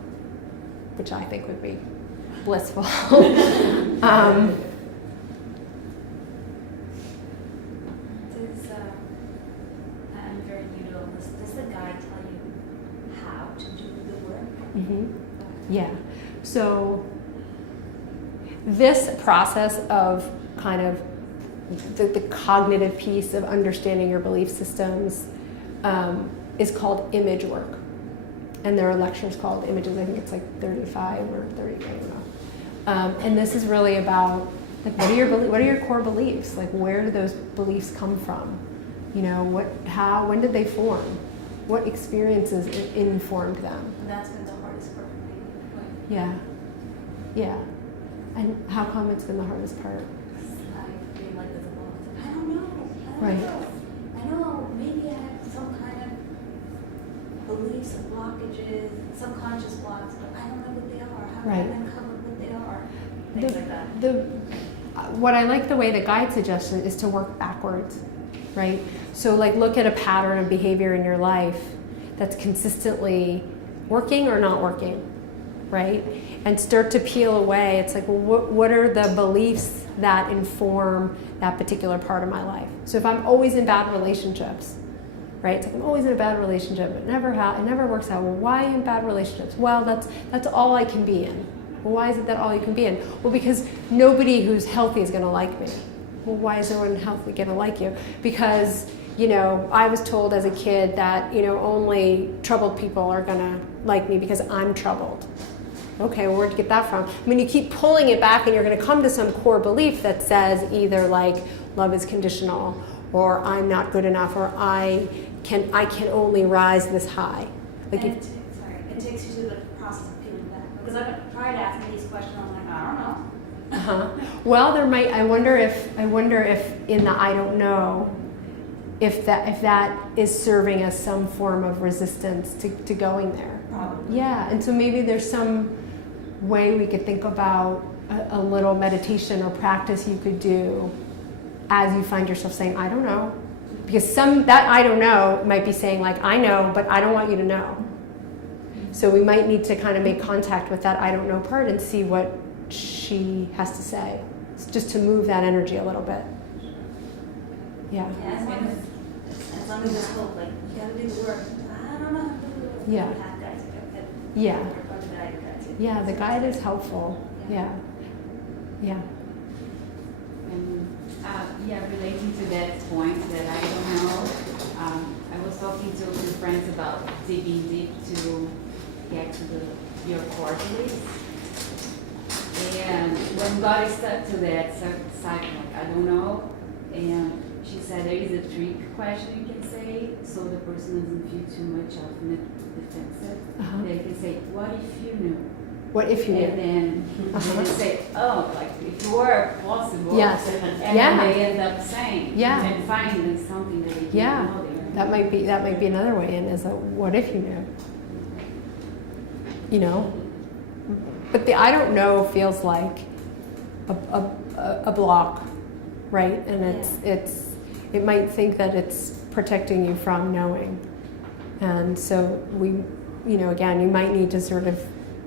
which I think would be blissful. I'm very new to all this. Does the guide tell you how to do the work? Mm-hmm. Yeah. So this process of kind of the cognitive piece of understanding your belief systems is called image work. And there are lectures called images. I think it's like 35 or 30, I don't know. And this is really about like what are your core beliefs? Like where do those beliefs come from? You know, when did they form? What experiences informed them? And that's been the hardest part for me. Yeah. Yeah. And how come it's been the hardest part? I feel like there's a lot of, I don't know. Right. I know maybe I have some kind of beliefs and blockages, subconscious blocks, but I don't know what they are. How Right. can I uncover what they are? Things like that. What I like the way the guide suggested is to work backwards, right? So like look at a pattern of behavior in your life that's consistently working or not working, right? And start to peel away. It's like, well, what are the beliefs that inform that particular part of my life? So if I'm always in bad relationships, right? It's like I'm always in a bad relationship. It never works out. Well, why are you in bad relationships? Well, that's all I can be in. Well, why is it that all you can be in? Well, because nobody who's healthy is going to like me. Well, why is everyone healthy going to like you? Because, you know, I was told as a kid that, you know, only troubled people are going to like me because I'm troubled. Okay, well, where'd you get that from? I mean, you keep pulling it back and you're going to come to some core belief that says either like love is conditional or I'm not good enough or I can only rise this high. Like And it takes you to the process of peeling back. Because I've tried asking these questions, I'm like, I don't know. Uh-huh. Well, there might. I wonder if in the I don't know, if that is serving as some form of resistance to going there. Probably. Yeah, and so maybe there's some way we could think about a little meditation or practice you could do as you find yourself saying I don't know, because that I don't know might be saying like I know, but I don't want you to know. So we might need to kind of make contact with that I don't know part and see what she has to say, just to move that energy a little bit. Yeah. Yeah, as long as there's hope, like, you gotta do the work. I don't know how to do the work. Yeah. You have guys, Yeah. or the guide, Yeah, the guide is helpful. Yeah. Yeah. Relating to that point that I don't know, I was talking to a few friends about digging deep to get to your core beliefs. And when God stuck to that cycle, like, I don't know, and she said there is a trick question you can say, so the person doesn't feel too much of defensive. Uh-huh. They can say, what if you knew? What if you And knew? then Uh-huh. they say, oh, like if it were possible. Yes. And Yeah. then they end up saying, Yeah. and finding something that they didn't Yeah. know they were. That might be another way in, is a what if you knew? You know? But the I don't know feels like a block, right? And it might think that it's protecting you from knowing. And so again, you might need to sort of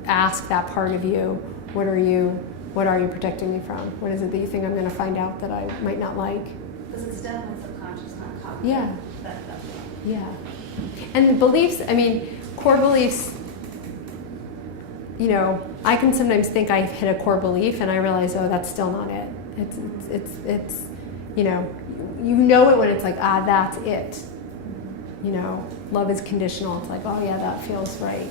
ask that part of you, what are you protecting me from? What is it that you think I'm going to find out that I might not like? Because it's definitely subconscious, not cognitive. Yeah. Yeah. And beliefs, core beliefs, you know, I can sometimes think I've hit a core belief and I realize, oh, that's still not it. It's you know it when it's like, ah, that's it. You know, love is conditional. It's like, oh yeah, that feels right.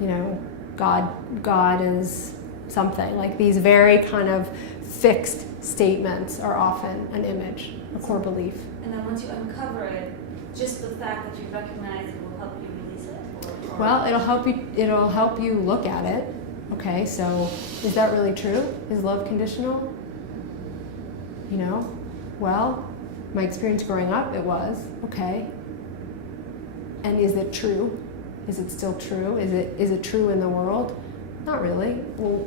You know, God is something. Like these very kind of fixed statements are often an image, a core belief. And then once you uncover it, just the fact that you recognize it will help you release it? Or Well, it'll help you look at it. Okay, so is that really true? Is love conditional? You know, well, my experience growing up, it was. Okay. And is it true? Is it still true? Is it true in the world? Not really. Well,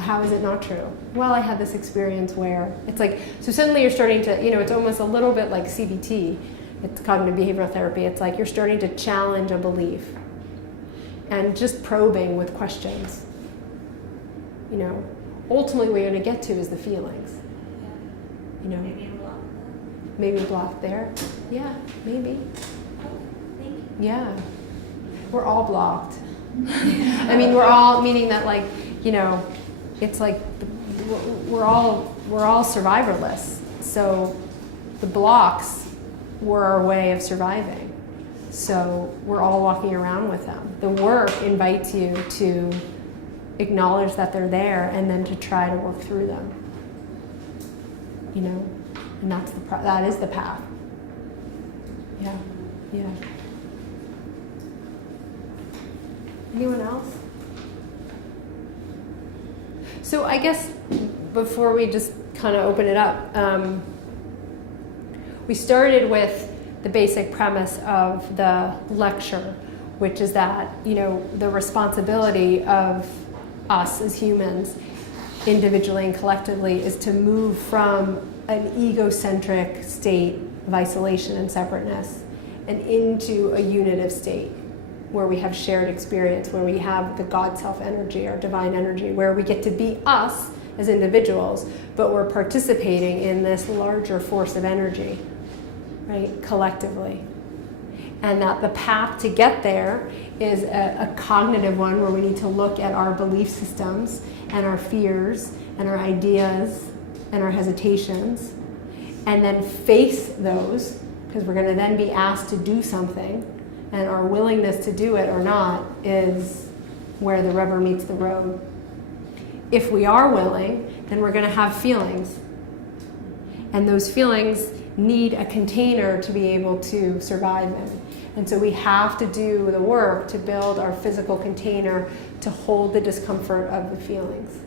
how is it not true? Well, I had this experience where it's like, so suddenly you're starting to, you know, it's almost a little bit like CBT. It's cognitive behavioral therapy. It's like you're starting to challenge a belief and just probing with questions. You know, ultimately what you're going to get to is the feelings. You know, maybe blocked there. Yeah, maybe. Thank you. Yeah, we're all blocked. I mean, we're all, meaning that, like, you know, it's like we're all survivorless. So the blocks were our way of surviving. So we're all walking around with them. The work invites you to acknowledge that they're there and then to try to work through them. You know, and that is the path. Yeah, yeah. Anyone else? So I guess before we just kind of open it up, we started with the basic premise of the lecture, which is that, you know, the responsibility of us as humans, individually and collectively, is to move from an egocentric state of isolation and separateness and into a unitive state where we have shared experience, where we have the God self energy or divine energy, where we get to be us as individuals, but we're participating in this larger force of energy, right, collectively. And that the path to get there is a cognitive one where we need to look at our belief systems and our fears and our ideas and our hesitations, and then face those, because we're going to then be asked to do something, and our willingness to do it or not is where the rubber meets the road. If we are willing, then we're going to have feelings, and those feelings need a container to be able to survive in. And so we have to do the work to build our physical container to hold the discomfort of the feelings.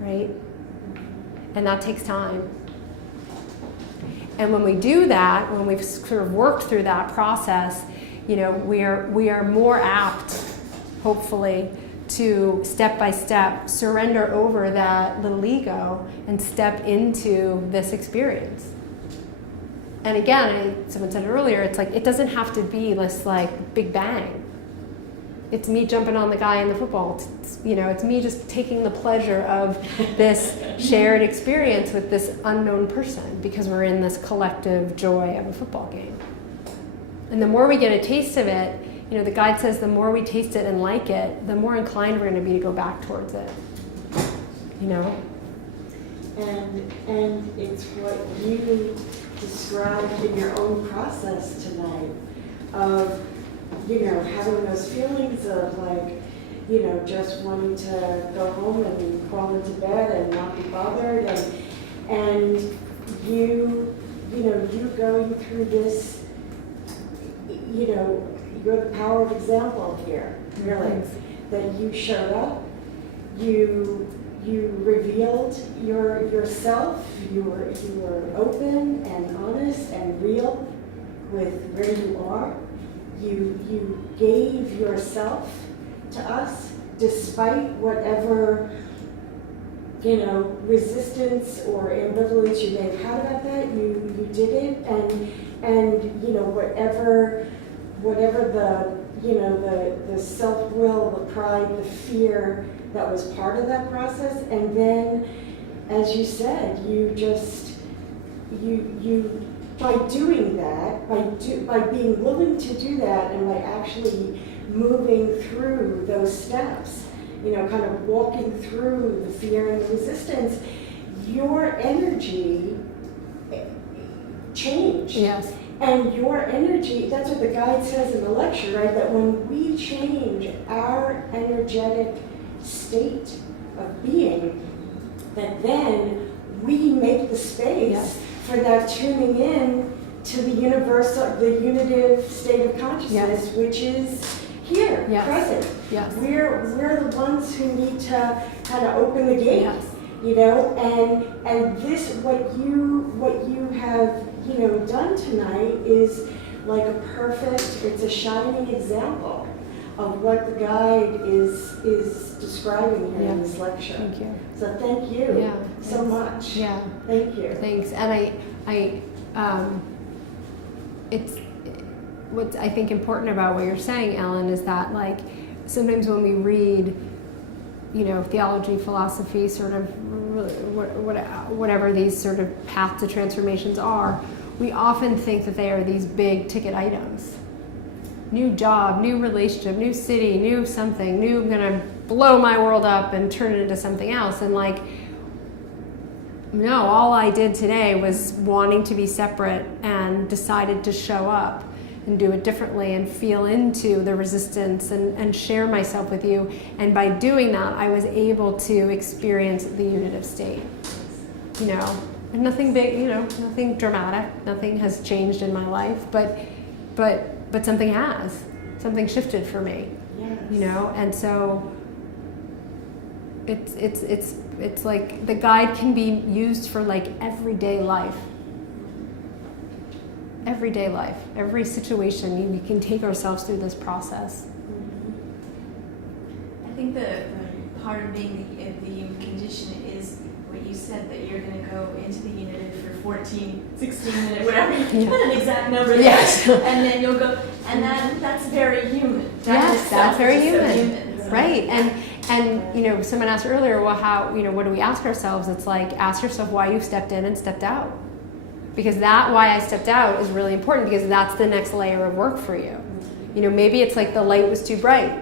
Right? And that takes time. And when we do that, when we've sort of worked through that process, you know, we are more apt, hopefully, to step by step surrender over that little ego and step into this experience. And again, someone said it earlier, it's like, it doesn't have to be this like big bang. It's me jumping on the guy in the football. It's me just taking the pleasure of this shared experience with this unknown person because we're in this collective joy of a football game. And the more we get a taste of it, you know, the guide says the more we taste it and like it, the more inclined we're going to be to go back towards it. You know? And it's what you described in your own process tonight of, you know, having those feelings of like, you know, just wanting to go home and crawl into bed and not be bothered, and you know, you going through this, you know, you're the power of example here, really, that you showed up, you revealed yourself, you were open and honest and real with where you are. You gave yourself to us despite whatever, you know, resistance or ambivalence you may have had about that. You did it, and you know, whatever the, you know, the self-will, the pride, the fear that was part of that process. And then, as you said, you by doing that, by being willing to do that, and by actually moving through those steps, you know, kind of walking through the fear and the resistance, your energy changed. Yes. And your energy, that's what the guide says in the lecture, right? That when we change our energetic state of being, that then we make the space Yes. for that tuning in to the universal, the unitive state of consciousness, Yes. which is here, Yes. present. Yes. We're the ones who need to kind of open the gate, Yes. you know, and this, what you have, you know, done tonight is like a perfect, it's a shining example of what the guide is describing here in Yes. this lecture. Thank you. So thank you Yeah. so much. Yeah. Thank you. Thanks. And it's what's I think important about what you're saying, Ellen, is that like sometimes when we read, you know, theology, philosophy, sort of whatever these sort of path to transformations are, we often think that they are these big ticket items. New job, new relationship, new city, new something, new, I'm gonna blow my world up and turn it into something else. And like, no, all I did today was wanting to be separate and decided to show up and do it differently and feel into the resistance and share myself with you. And by doing that, I was able to experience the unitive state. You know, and nothing big, you know, nothing dramatic, nothing has changed in my life, but something has. Something shifted for me. Yes. You know, and so it's like the guide can be used for like everyday life. Everyday life, every situation, we can take ourselves through this process. I think the part of being the human condition is what you said, that you're going to go into the unitive for 14, 16 minutes, whatever, you put an exact number there, Yes. and then you'll go, and that's very human. That in Yes, itself that's very is so human. so. Right, and you know, someone asked earlier, well, how, you know, what do we ask ourselves? It's like, ask yourself why you stepped in and stepped out. Because that why I stepped out is really important, because that's the next layer of work for you. You know, maybe it's like the light was too bright.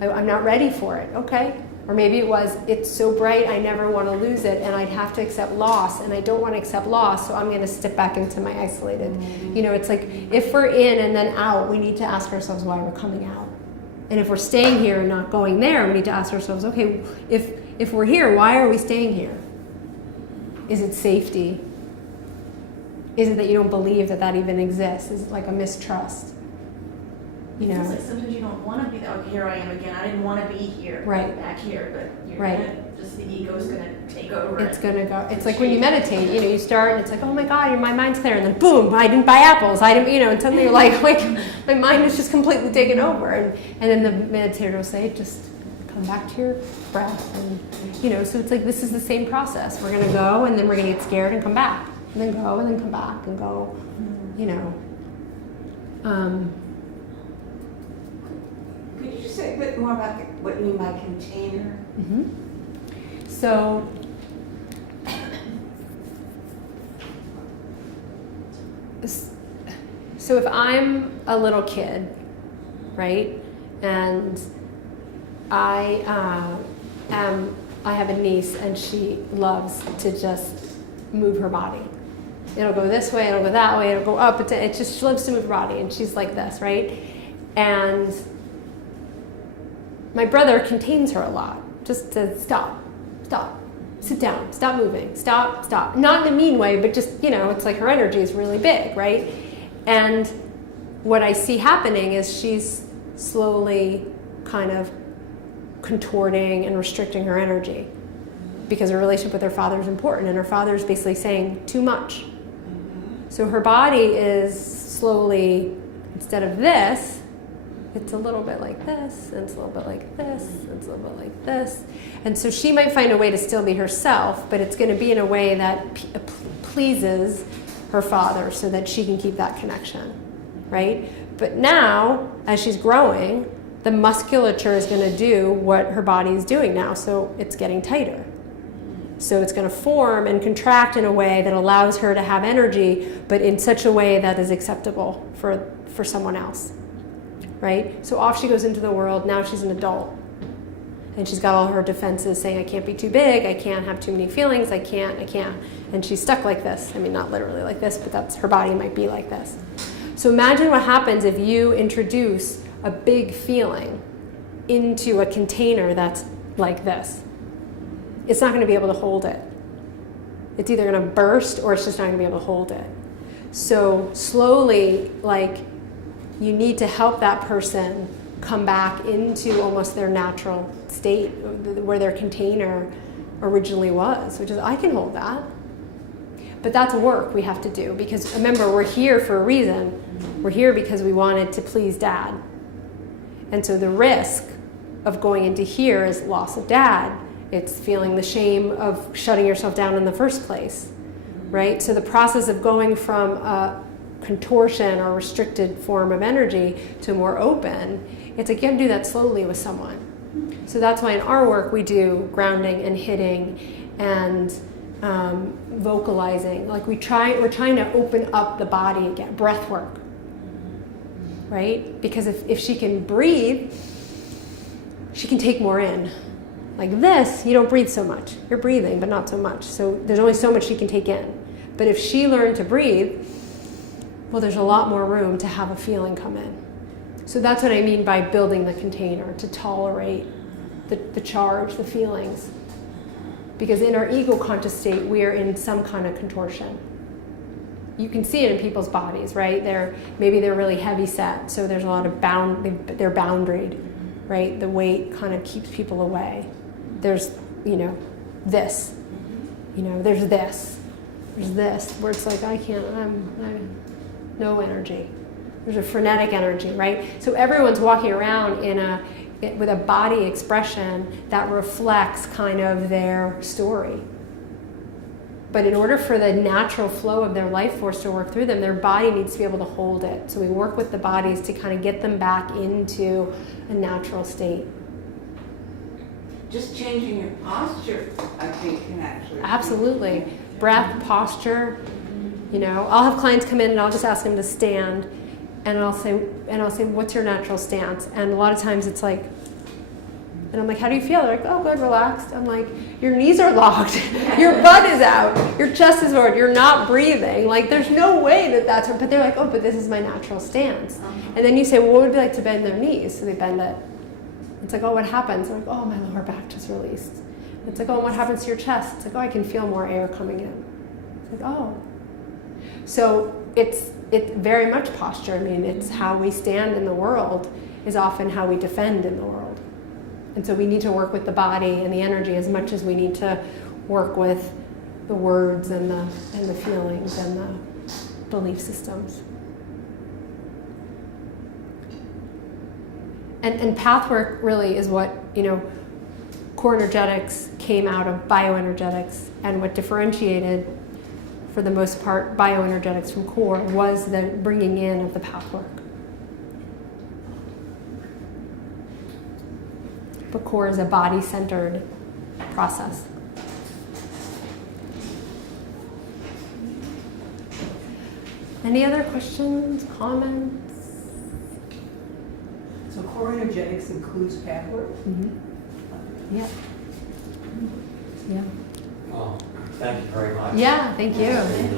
I'm not ready for it, okay? Or maybe it was, it's so bright, I never want to lose it, and I'd have to accept loss, and I don't want to accept loss, so I'm going to step back into my isolated. You know, it's like, if we're in and then out, we need to ask ourselves why we're coming out. And if we're staying here and not going there, we need to ask ourselves, okay, if we're here, why are we staying here? Is it safety? Is it that you don't believe that that even exists? Is it like a mistrust? You It feels know? like sometimes you don't want to be there. Oh, here I am again. I didn't want to be here. Right. Back here, but you're Right. gonna, just the ego's gonna take over. It's gonna go. It's like when you meditate. You know, you start and it's like, oh my God, my mind's clear, and then boom, I didn't buy apples. I didn't, you know, and suddenly you're like my mind is just completely taken over, and then the meditator will say, just come back to your breath, and you know. So it's like this is the same process. We're gonna go, and then we're gonna get scared and come back, and then go, and then come back, and go. You know. Could you just say a bit more about what you mean by container? Mm-hmm. So, if I'm a little kid, right, and I have a niece and she loves to just move her body. It'll go this way, it'll go that way, it'll go up. It just, she loves to move her body, and she's like this, right? And my brother contains her a lot, just to stop, sit down, stop moving, stop. Not in a mean way, but just, you know, it's like her energy is really big, right? And what I see happening is she's slowly kind of contorting and restricting her energy, because her relationship with her father is important, and her father is basically saying too much. So her body is slowly, instead of this, it's a little bit like this, and it's a little bit like this, and it's a little bit like this. And so she might find a way to still be herself, but it's going to be in a way that pleases her father so that she can keep that connection, right? But now, as she's growing, the musculature is going to do what her body is doing now, so it's getting tighter. So it's going to form and contract in a way that allows her to have energy, but in such a way that is acceptable for someone else. right? So off she goes into the world. Now she's an adult. And she's got all her defenses saying, I can't be too big, I can't have too many feelings, I can't. And she's stuck like this. I mean, not literally like this, but that's her body might be like this. So imagine what happens if you introduce a big feeling into a container that's like this. It's not going to be able to hold it. It's either going to burst or it's just not going to be able to hold it. So slowly, like, you need to help that person come back into almost their natural state where their container originally was, which is, I can hold that. But that's work we have to do, because remember, we're here for a reason. We're here because we wanted to please Dad. And so the risk of going into here is loss of Dad. It's feeling the shame of shutting yourself down in the first place, right? So the process of going from a contortion or restricted form of energy to more open, it's like you have to do that slowly with someone. So that's why in our work we do grounding and hitting and vocalizing. Like we're trying to open up the body again, breath work, right? Because if she can breathe, she can take more in. Like this, you don't breathe so much. You're breathing, but not so much. So there's only so much she can take in. But if she learned to breathe, well, there's a lot more room to have a feeling come in. So that's what I mean by building the container, to tolerate the charge, the feelings. Because in our ego conscious state, we are in some kind of contortion. You can see it in people's bodies, right? Maybe they're really heavy set, so there's a lot of they're boundaried, right? The weight kind of keeps people away. There's, this, there's this, where it's like, I'm no energy. There's a frenetic energy, right? So everyone's walking around with a body expression that reflects kind of their story. But in order for the natural flow of their life force to work through them, their body needs to be able to hold it. So we work with the bodies to kind of get them back into a natural state. Just changing your posture, I think, can actually. Absolutely. Breath, posture. I'll have clients come in and I'll just ask them to stand, and I'll say, what's your natural stance? And a lot of times it's like, and I'm like, how do you feel? They're like, oh, good, relaxed. I'm like, your knees are locked, your butt is out, your chest is forward, you're not breathing. Like, there's no way that's what, but they're like, oh, but this is my natural stance. And then you say, well, what would it be like to bend their knees? So they bend it. It's like, oh, what happens? They're like, oh, my lower back just released. It's like, oh, what happens to your chest? It's like, oh, I can feel more air coming in. It's like, oh. So it's very much posture. I mean, it's how we stand in the world is often how we defend in the world. And so we need to work with the body and the energy as much as we need to work with the words and the feelings and the belief systems. And pathwork really is what, core energetics came out of bioenergetics, and what differentiated, for the most part, bioenergetics from core was the bringing in of the pathwork. But core is a body-centered process. Any other questions, comments? So core energetics includes pathwork? Mm-hmm. Yeah. Yeah. Well, thank you very much. Yeah, thank you. And,